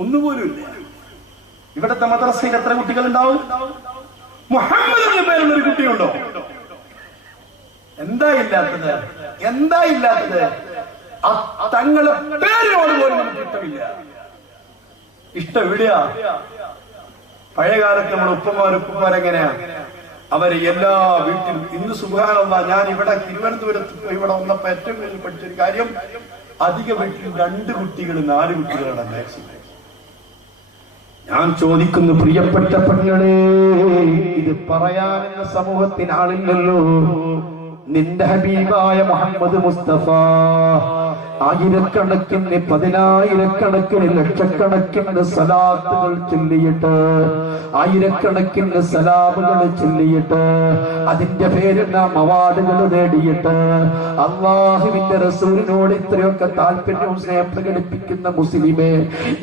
ഒന്നുപോലും ഇല്ല. ഇവിടത്തെ മദ്രസയിൽ എത്ര കുട്ടികളുണ്ടാവും? മുഹമ്മദ് എന്ന പേരുള്ള ഒരു കുട്ടിയുണ്ടോ? എന്താ ഇല്ലാത്തത്? തങ്ങളെ പേരിനോട് പോലും നമുക്ക് ഇഷ്ടമില്ല. ഇഷ്ടം എവിടെയാ? പഴയകാലത്ത് നമ്മുടെ ഉപ്പമാരെങ്ങനെയാ? അവരെ എല്ലാ വീട്ടിലും ഇന്ന് സുബ്ഹാനല്ലാഹ്, ഞാൻ ഇവിടെ തിരുവനന്തപുരത്ത് ഇവിടെ വന്നപ്പോ ഏറ്റവും കൂടുതൽ പഠിച്ചൊരു കാര്യം, അധിക വീട്ടിൽ 2 കുട്ടികൾ 4 കുട്ടികളാണ് മാക്സിമം. ഞാൻ ചോദിക്കുന്നു, പ്രിയപ്പെട്ട പെങ്ങളെ, ഇത് പറയാനെന്ന സമൂഹത്തിന് ആളില്ലല്ലോ. നിന്റെ ഹബീബായ മുഹമ്മദ് മുസ്തഫ ആയിരക്കണക്കിന്, 10,000-കണക്കിന്, ലക്ഷക്കണക്കിന് സലാത്തുകൾ ചൊല്ലിയിട്ട്, ആയിരക്കണക്കിന് സലാമുകൾ ചൊല്ലിയിട്ട്, അതിന്റെ പേരിൽ അവാർഡുകൾ നേടിയിട്ട്, അള്ളാഹുവിന്റെ റസൂലിനോട് ഇത്രയൊക്കെ താല്പര്യവും സ്നേഹം പ്രകടിപ്പിക്കുന്ന മുസ്ലിമേ,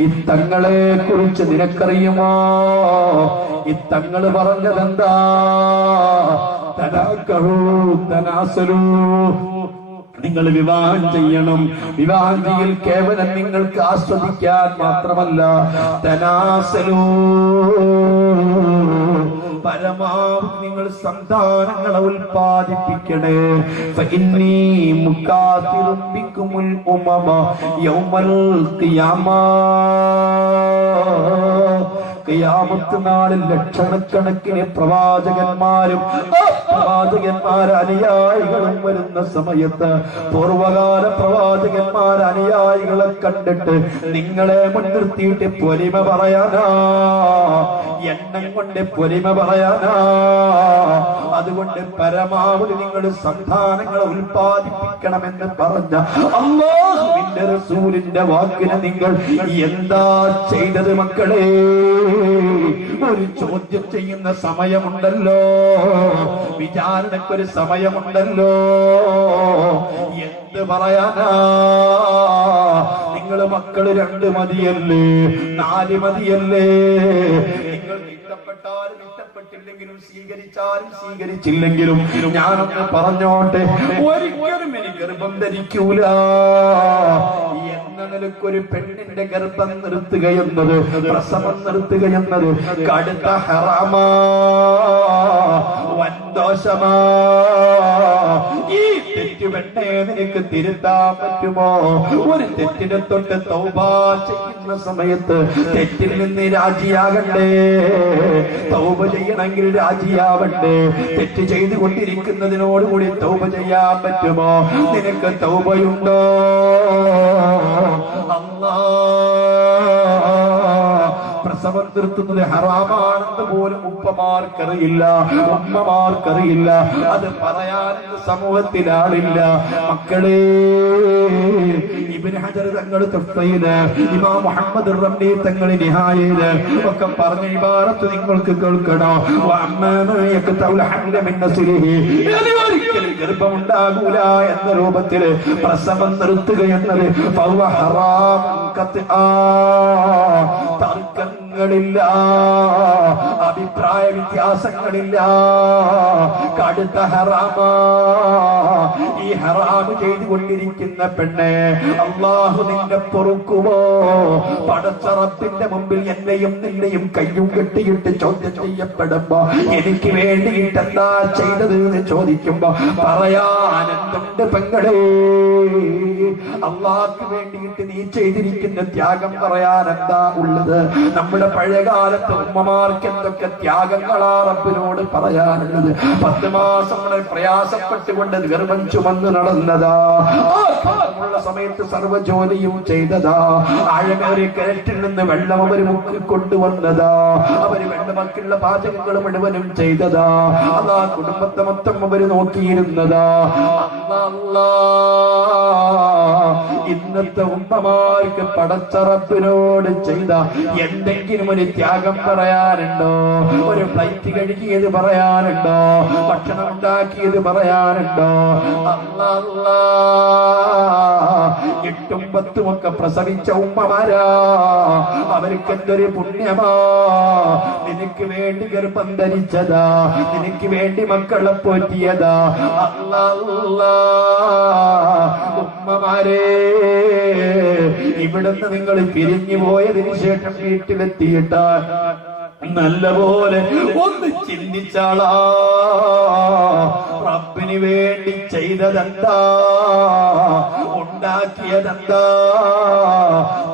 ഈ തങ്ങളെ കുറിച്ച് നിനക്കറിയുമോ? ഈ തങ്ങള് പറഞ്ഞതെന്താ? നിങ്ങൾ വിവാഹം ചെയ്യണം. വിവാഹം ചെയ്യൽ കേവലം നിങ്ങൾക്ക് ആസ്വദിക്കാൻ മാത്രമല്ല, തനാസലൂ, പരമാവധി നിങ്ങൾ സന്താനങ്ങളെ ഉൽപ്പാദിപ്പിക്കണേ. ഫഇന്നീ മുകാതിറും ബികുമുൽ ഉമമ യൗമൽ ഖിയാമ. ഖിയാമത്ത് നാളിൽ ലക്ഷക്കണക്കിന് പ്രവാചകന്മാരും അനുയായികളും വരുന്ന സമയത്ത്, പൂർവകാല പ്രവാചകന്മാർ അനുയായികളെ കണ്ടിട്ട് നിങ്ങളെ മുൻനിർത്തിയിട്ട് പൊലിമ പറയാനാ, എണ്ണം കൊണ്ട് പൊലിമ പറയാനാ. അതുകൊണ്ട് പരമാവധി നിങ്ങൾ സന്താനങ്ങളെ ഉൽപ്പാദിപ്പിക്കണമെന്ന് പറഞ്ഞ അല്ലാഹുവിന്റെ റസൂലിന്റെ വാക്കിന് നിങ്ങൾ എന്താ ചെയ്തത് മക്കളെ? ഒരു ചോദ്യം ചെയ്യുന്ന സമയമുണ്ടല്ലോ, വിചാരണക്കൊരു സമയമുണ്ടല്ലോ. എന്ത് പറയാനാ? നിങ്ങൾ മക്കള് 2 മതിയല്ലേ, 4 മതിയല്ലേ? നിങ്ങൾ ഇഷ്ടപ്പെട്ടാലും ഇഷ്ടപ്പെട്ടില്ലെങ്കിലും, സ്വീകരിച്ചാലും സ്വീകരിച്ചില്ലെങ്കിലും, ഞാനൊന്ന് പറഞ്ഞോട്ടെ, ഒരിക്കലും എനിക്ക് ഗർഭം ധരിക്കൂല എന്ന നിലക്കൊരു പെണ്ണിന്റെ ഗർഭം നിർത്തുകയെന്നത്, പ്രസവം നിർത്തുകയെന്നത് കടുത്ത ഹറാമാ, വൻദോഷമാ. ഈ തെറ്റ് പെണ്ണെ നിനക്ക് തിരുത്താൻ പറ്റുമോ? ഒരു തെറ്റിനെ തൊട്ട് തൗബ ചെയ്യുന്ന സമയത്ത് തെറ്റിൽ നിന്ന് രാജിയാകണ്ടേ? തൗബ ചെയ്യണമെങ്കിൽ രാജിയാവണ്ടേ? തെറ്റ് ചെയ്തുകൊണ്ടിരിക്കുന്നതിനോടുകൂടി തൗബ ചെയ്യാൻ പറ്റുമോ? നിനക്ക് തൗബയുണ്ടോ? പ്രസവം നിർത്തുന്നത് ഹറാമാണെന്ന് പോലും ഉപ്പമാർക്കറിയില്ല, ഉമ്മമാർക്കറിയില്ല. അത് പറയാൻ സമൂഹത്തിലാളില്ല. മക്കളെ, ഇബ്നു ഹജർ തങ്ങൾ തഫ്സീല്, ഇമാം മുഹമ്മദ് റംലി തങ്ങൾ നിഹായയില് ഒക്കെ പറഞ്ഞ ഇബാറത്ത് നിങ്ങൾക്ക് കേൾക്കണോ? ഒരിക്കലും ഗർഭമുണ്ടാകൂല എന്ന രൂപത്തില് പ്രസവം നിർത്തുക എന്നത് തർക്കങ്ങളില്ല, അഭിപ്രായ വ്യത്യാസങ്ങളില്ല, കടുത്ത ഹറാമാ. ഈ ഹറാമ് ചെയ്തുകൊണ്ടിരിക്കുന്ന പെണ്ണെ അള്ളാഹു നിന്നെ പൊറുക്കുമോ? പടച്ച റബ്ബിന്റെ മുമ്പിൽ എന്നെയും നിന്നെയും കയ്യും കെട്ടിയിട്ട് ചോദ്യം ചെയ്യപ്പെടുമ്പോ എനിക്ക് വേണ്ടിയിട്ട് എന്താ ചെയ്തത് എന്ന് ചോദിക്കുമ്പോ പറയാനെന്തുണ്ട് പെങ്ങളെ? അള്ളാഹ്ക്ക് വേണ്ടിയിട്ട് നീ ചെയ്തിരിക്കുന്ന ത്യാഗം പറയാൻ എന്താ ഉള്ളത്? നമ്മുടെ പഴയകാലത്ത് ഉമ്മമാർക്ക് എന്തൊക്കെ ത്യാഗങ്ങളാ റബ്ബിനോട് പറയാനുള്ളത്. 10 മാസം പ്രയാസപ്പെട്ടുകൊണ്ട് ഗർഭം ചുമന്ന് നടന്നതാ, ഉള്ള സമയത്ത് സർവ്വ ജോലിയും ചെയ്തതാ, ആഴമേറിയ കിണറ്റിൽ നിന്ന് വെള്ളം അവര് മുക്കി കൊണ്ടുവന്നതാ, അവര് വെള്ളമക്കുള്ള പാചകങ്ങൾ മുഴുവനും ചെയ്തതാ, അതാ കുടുംബത്തെ മൊത്തം അവര് നോക്കിയിരുന്നതാ. ഇന്നത്തെ ഉമ്മമാർക്ക് പടച്ച റബ്ബിനോട് ചെയ്ത എന്തെങ്കിലും ഒരു ത്യാഗം പറയാനുണ്ടോ? ഒരു ഫ്ലൈറ്റ് കഴുകിയത് പറയാനുണ്ടോ? ഭക്ഷണം ഉണ്ടാക്കിയത് പറയാനുണ്ടോ? 8ഉം 10ഉം ഒക്കെ പ്രസവിച്ച ഉമ്മമാരാ, അവർക്ക് എന്തൊരു പുണ്യമാ. നിനക്ക് വേണ്ടി ഗർഭം ധരിച്ചതാ, നിനക്ക് വേണ്ടി മക്കളെ പോറ്റിയതാ. ഉമ്മമാരെ, ഇവിടുന്ന് നിങ്ങൾ പിരിഞ്ഞു പോയതിനു ശേഷം വീട്ടിലെത്തിയിട്ട് നല്ലപോലെ ഒന്ന് ചിന്തിച്ചാളാ. റബ്ബിന് വേണ്ടി ചെയ്തതെന്താ? ഉണ്ടാക്കിയതെന്താ?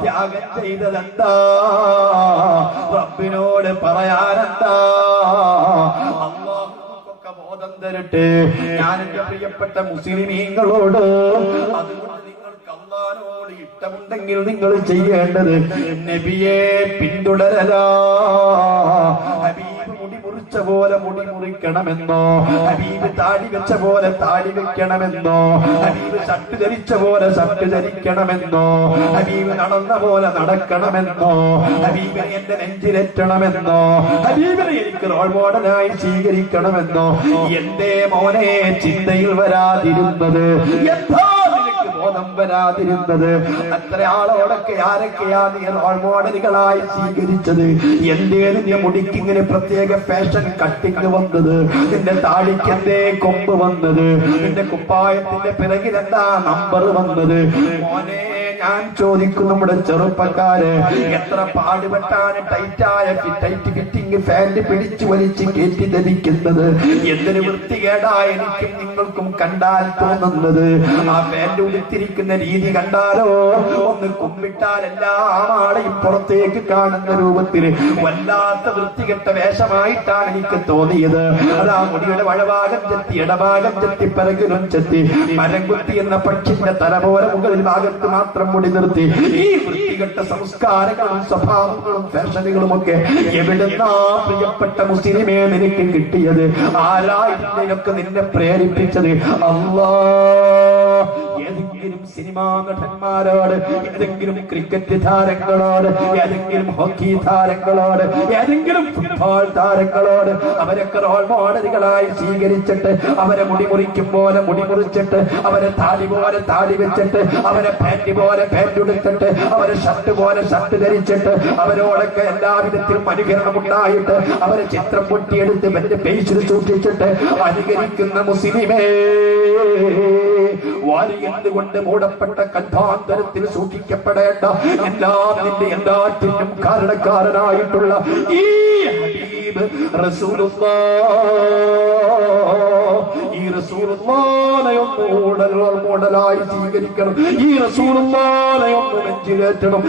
ത്യാഗം ചെയ്തതെന്താ? റബ്ബിനോട് പറയാനെന്താ? അല്ലാഹുവൊക്കെ ബോധം തരട്ടെ. ഞാൻ എന്റെ പ്രിയപ്പെട്ട മുസ്ലിമീങ്ങളോട്, അതുകൊണ്ട് നിങ്ങൾക്ക് അല്ലാഹുവോട് ഇഷ്ടമുണ്ടെങ്കിൽ നിങ്ങൾ ചെയ്യേണ്ടത് നബിയെ പിന്തുടരലാ. ഹബീബ് മുടി മുറിച്ച പോലെ മുടി മുറിക്കണമെന്നോ, ഹബീബ് താടി വെച്ച പോലെ താടി വെക്കണമെന്നോ, ഹബീബ് ഷർട്ട് ധരിച്ച പോലെ ഷർട്ട് ധരിക്കണമെന്നോ, ഹബീബ് നടന്ന പോലെ നടക്കണമെന്നോ, ഹബീബിനെ എന്റെ നെഞ്ചിലെറ്റണമെന്നോ, ഹബീബിനെ എനിക്ക് റോൾ മോഡലായി സ്വീകരിക്കണമെന്നോ എന്തേ മോനെ ചിന്തയിൽ വരാതിരുന്നത്? എന്താ നിനക്ക് ബോധം വരാതിരുന്നത്? അത്ര ആളോടൊക്കെ ആരൊക്കെയാ നീ റോൾ മോഡലുകളായി സ്വീകരിച്ചത്? എന്തേ നിന്റെ മുടിക്ക് ഇങ്ങനെ പ്രത്യേക ഫാഷൻ കട്ടിങ് വന്നത്? നിന്റെ താടിക്ക് എന്തേ കൊമ്പ് വന്നത്? നിന്റെ കുപ്പായത്തിന്റെ പിറകിൽ എന്താ നമ്പർ വന്നത്? മോനെ, ഞാൻ ചോദിക്കും, നമ്മുടെ ചെറുപ്പക്കാര് എത്ര പാടുപെട്ടാണ് ടൈറ്റ് ഫിറ്റിംഗ് ഫാന്റ് പിടിച്ചു വലിച്ച് കയറ്റി ധരിക്കുന്നത്? എന്തൊരു വൃത്തികേടായ എനിക്കും നിങ്ങൾക്കും കണ്ടാൽ തോന്നുന്നത്. ആ ഫാന്റ് ഉടുത്തിരിക്കുന്ന രീതി കണ്ടാലോ, ഒന്ന് കുമ്പിട്ടാൽ എല്ലാ ആളെയും പുറത്തേക്ക് കാണുന്ന രൂപത്തിൽ വല്ലാത്ത വൃത്തികെട്ട വേഷമായിട്ടാണ് എനിക്ക് തോന്നിയത്. അതാ മുടിയുടെ വഴഭാഗം ചെത്തി, ഇടഭാഗം ചെത്തി, പിറകിലും ചെത്തി, മരം കുത്തി എന്ന പക്ഷിന്റെ തലപോലെ മുകളിൽ ഭാഗത്ത് മാത്രം മുടി നിർത്തി. ഈ വൃത്തികെട്ട സംസ്കാരങ്ങളും സ്വഭാവങ്ങളും ഫാഷനുകളും ഒക്കെ എവിടുന്നാ പ്രിയപ്പെട്ട മുസ്ലിമേ നിനക്ക് കിട്ടിയത്? ആരാ ഇതിനൊക്കെ നിന്നെ പ്രേരിപ്പിച്ചത്? അല്ലാഹ് ഏതെങ്കിലും സിനിമാ നടന്മാരോട്, ഏതെങ്കിലും ക്രിക്കറ്റ് താരങ്ങളോട്, ഏതെങ്കിലും ഹോക്കി താരങ്ങളോട്, ഏതെങ്കിലും ഫുട്ബോൾ താരങ്ങളോട് അവരൊക്കെ റോൾ മോഡലുകളായി സ്വീകരിച്ചിട്ട് അവരെ മുടി മുറിക്കും പോലെ മുടി മുറിച്ചിട്ട്, അവരെ താടി പോലെ താടി വെച്ചിട്ട്, അവരെ പാന്റ് പോലെ പാന്റ് ഉടുത്തിട്ട്, അവരെ ഷർട്ട് പോലെ ഷർട്ട് ധരിച്ചിട്ട്, അവരോടൊക്കെ എല്ലാവിധത്തിലും അനുകരണം ഉണ്ടായിട്ട് അവരെ ചിത്രം പൊട്ടിയെടുത്ത് എന്റെ പേജിൽ സൂക്ഷിച്ചിട്ട് അനുകരിക്കുന്ന മുസ്ലിമേ, വാരിയെന്നുകൊണ്ട് മൂടപ്പെട്ട കണ്ഠാന്തരത്തിൽ സൂക്ഷിക്കപ്പെടേണ്ട എല്ലാറ്റിനും കാരണക്കാരനായിട്ടുള്ള ഈ ഹബീബ് റസൂലുള്ളാഹ്, ഈ റസൂലുള്ളാഹിനെ ഒന്ന് മോഡലായി സ്വീകരിക്കണം. ഈ റസൂലുള്ളാഹിനെ ഒന്ന് നെഞ്ചിലേറ്റണം.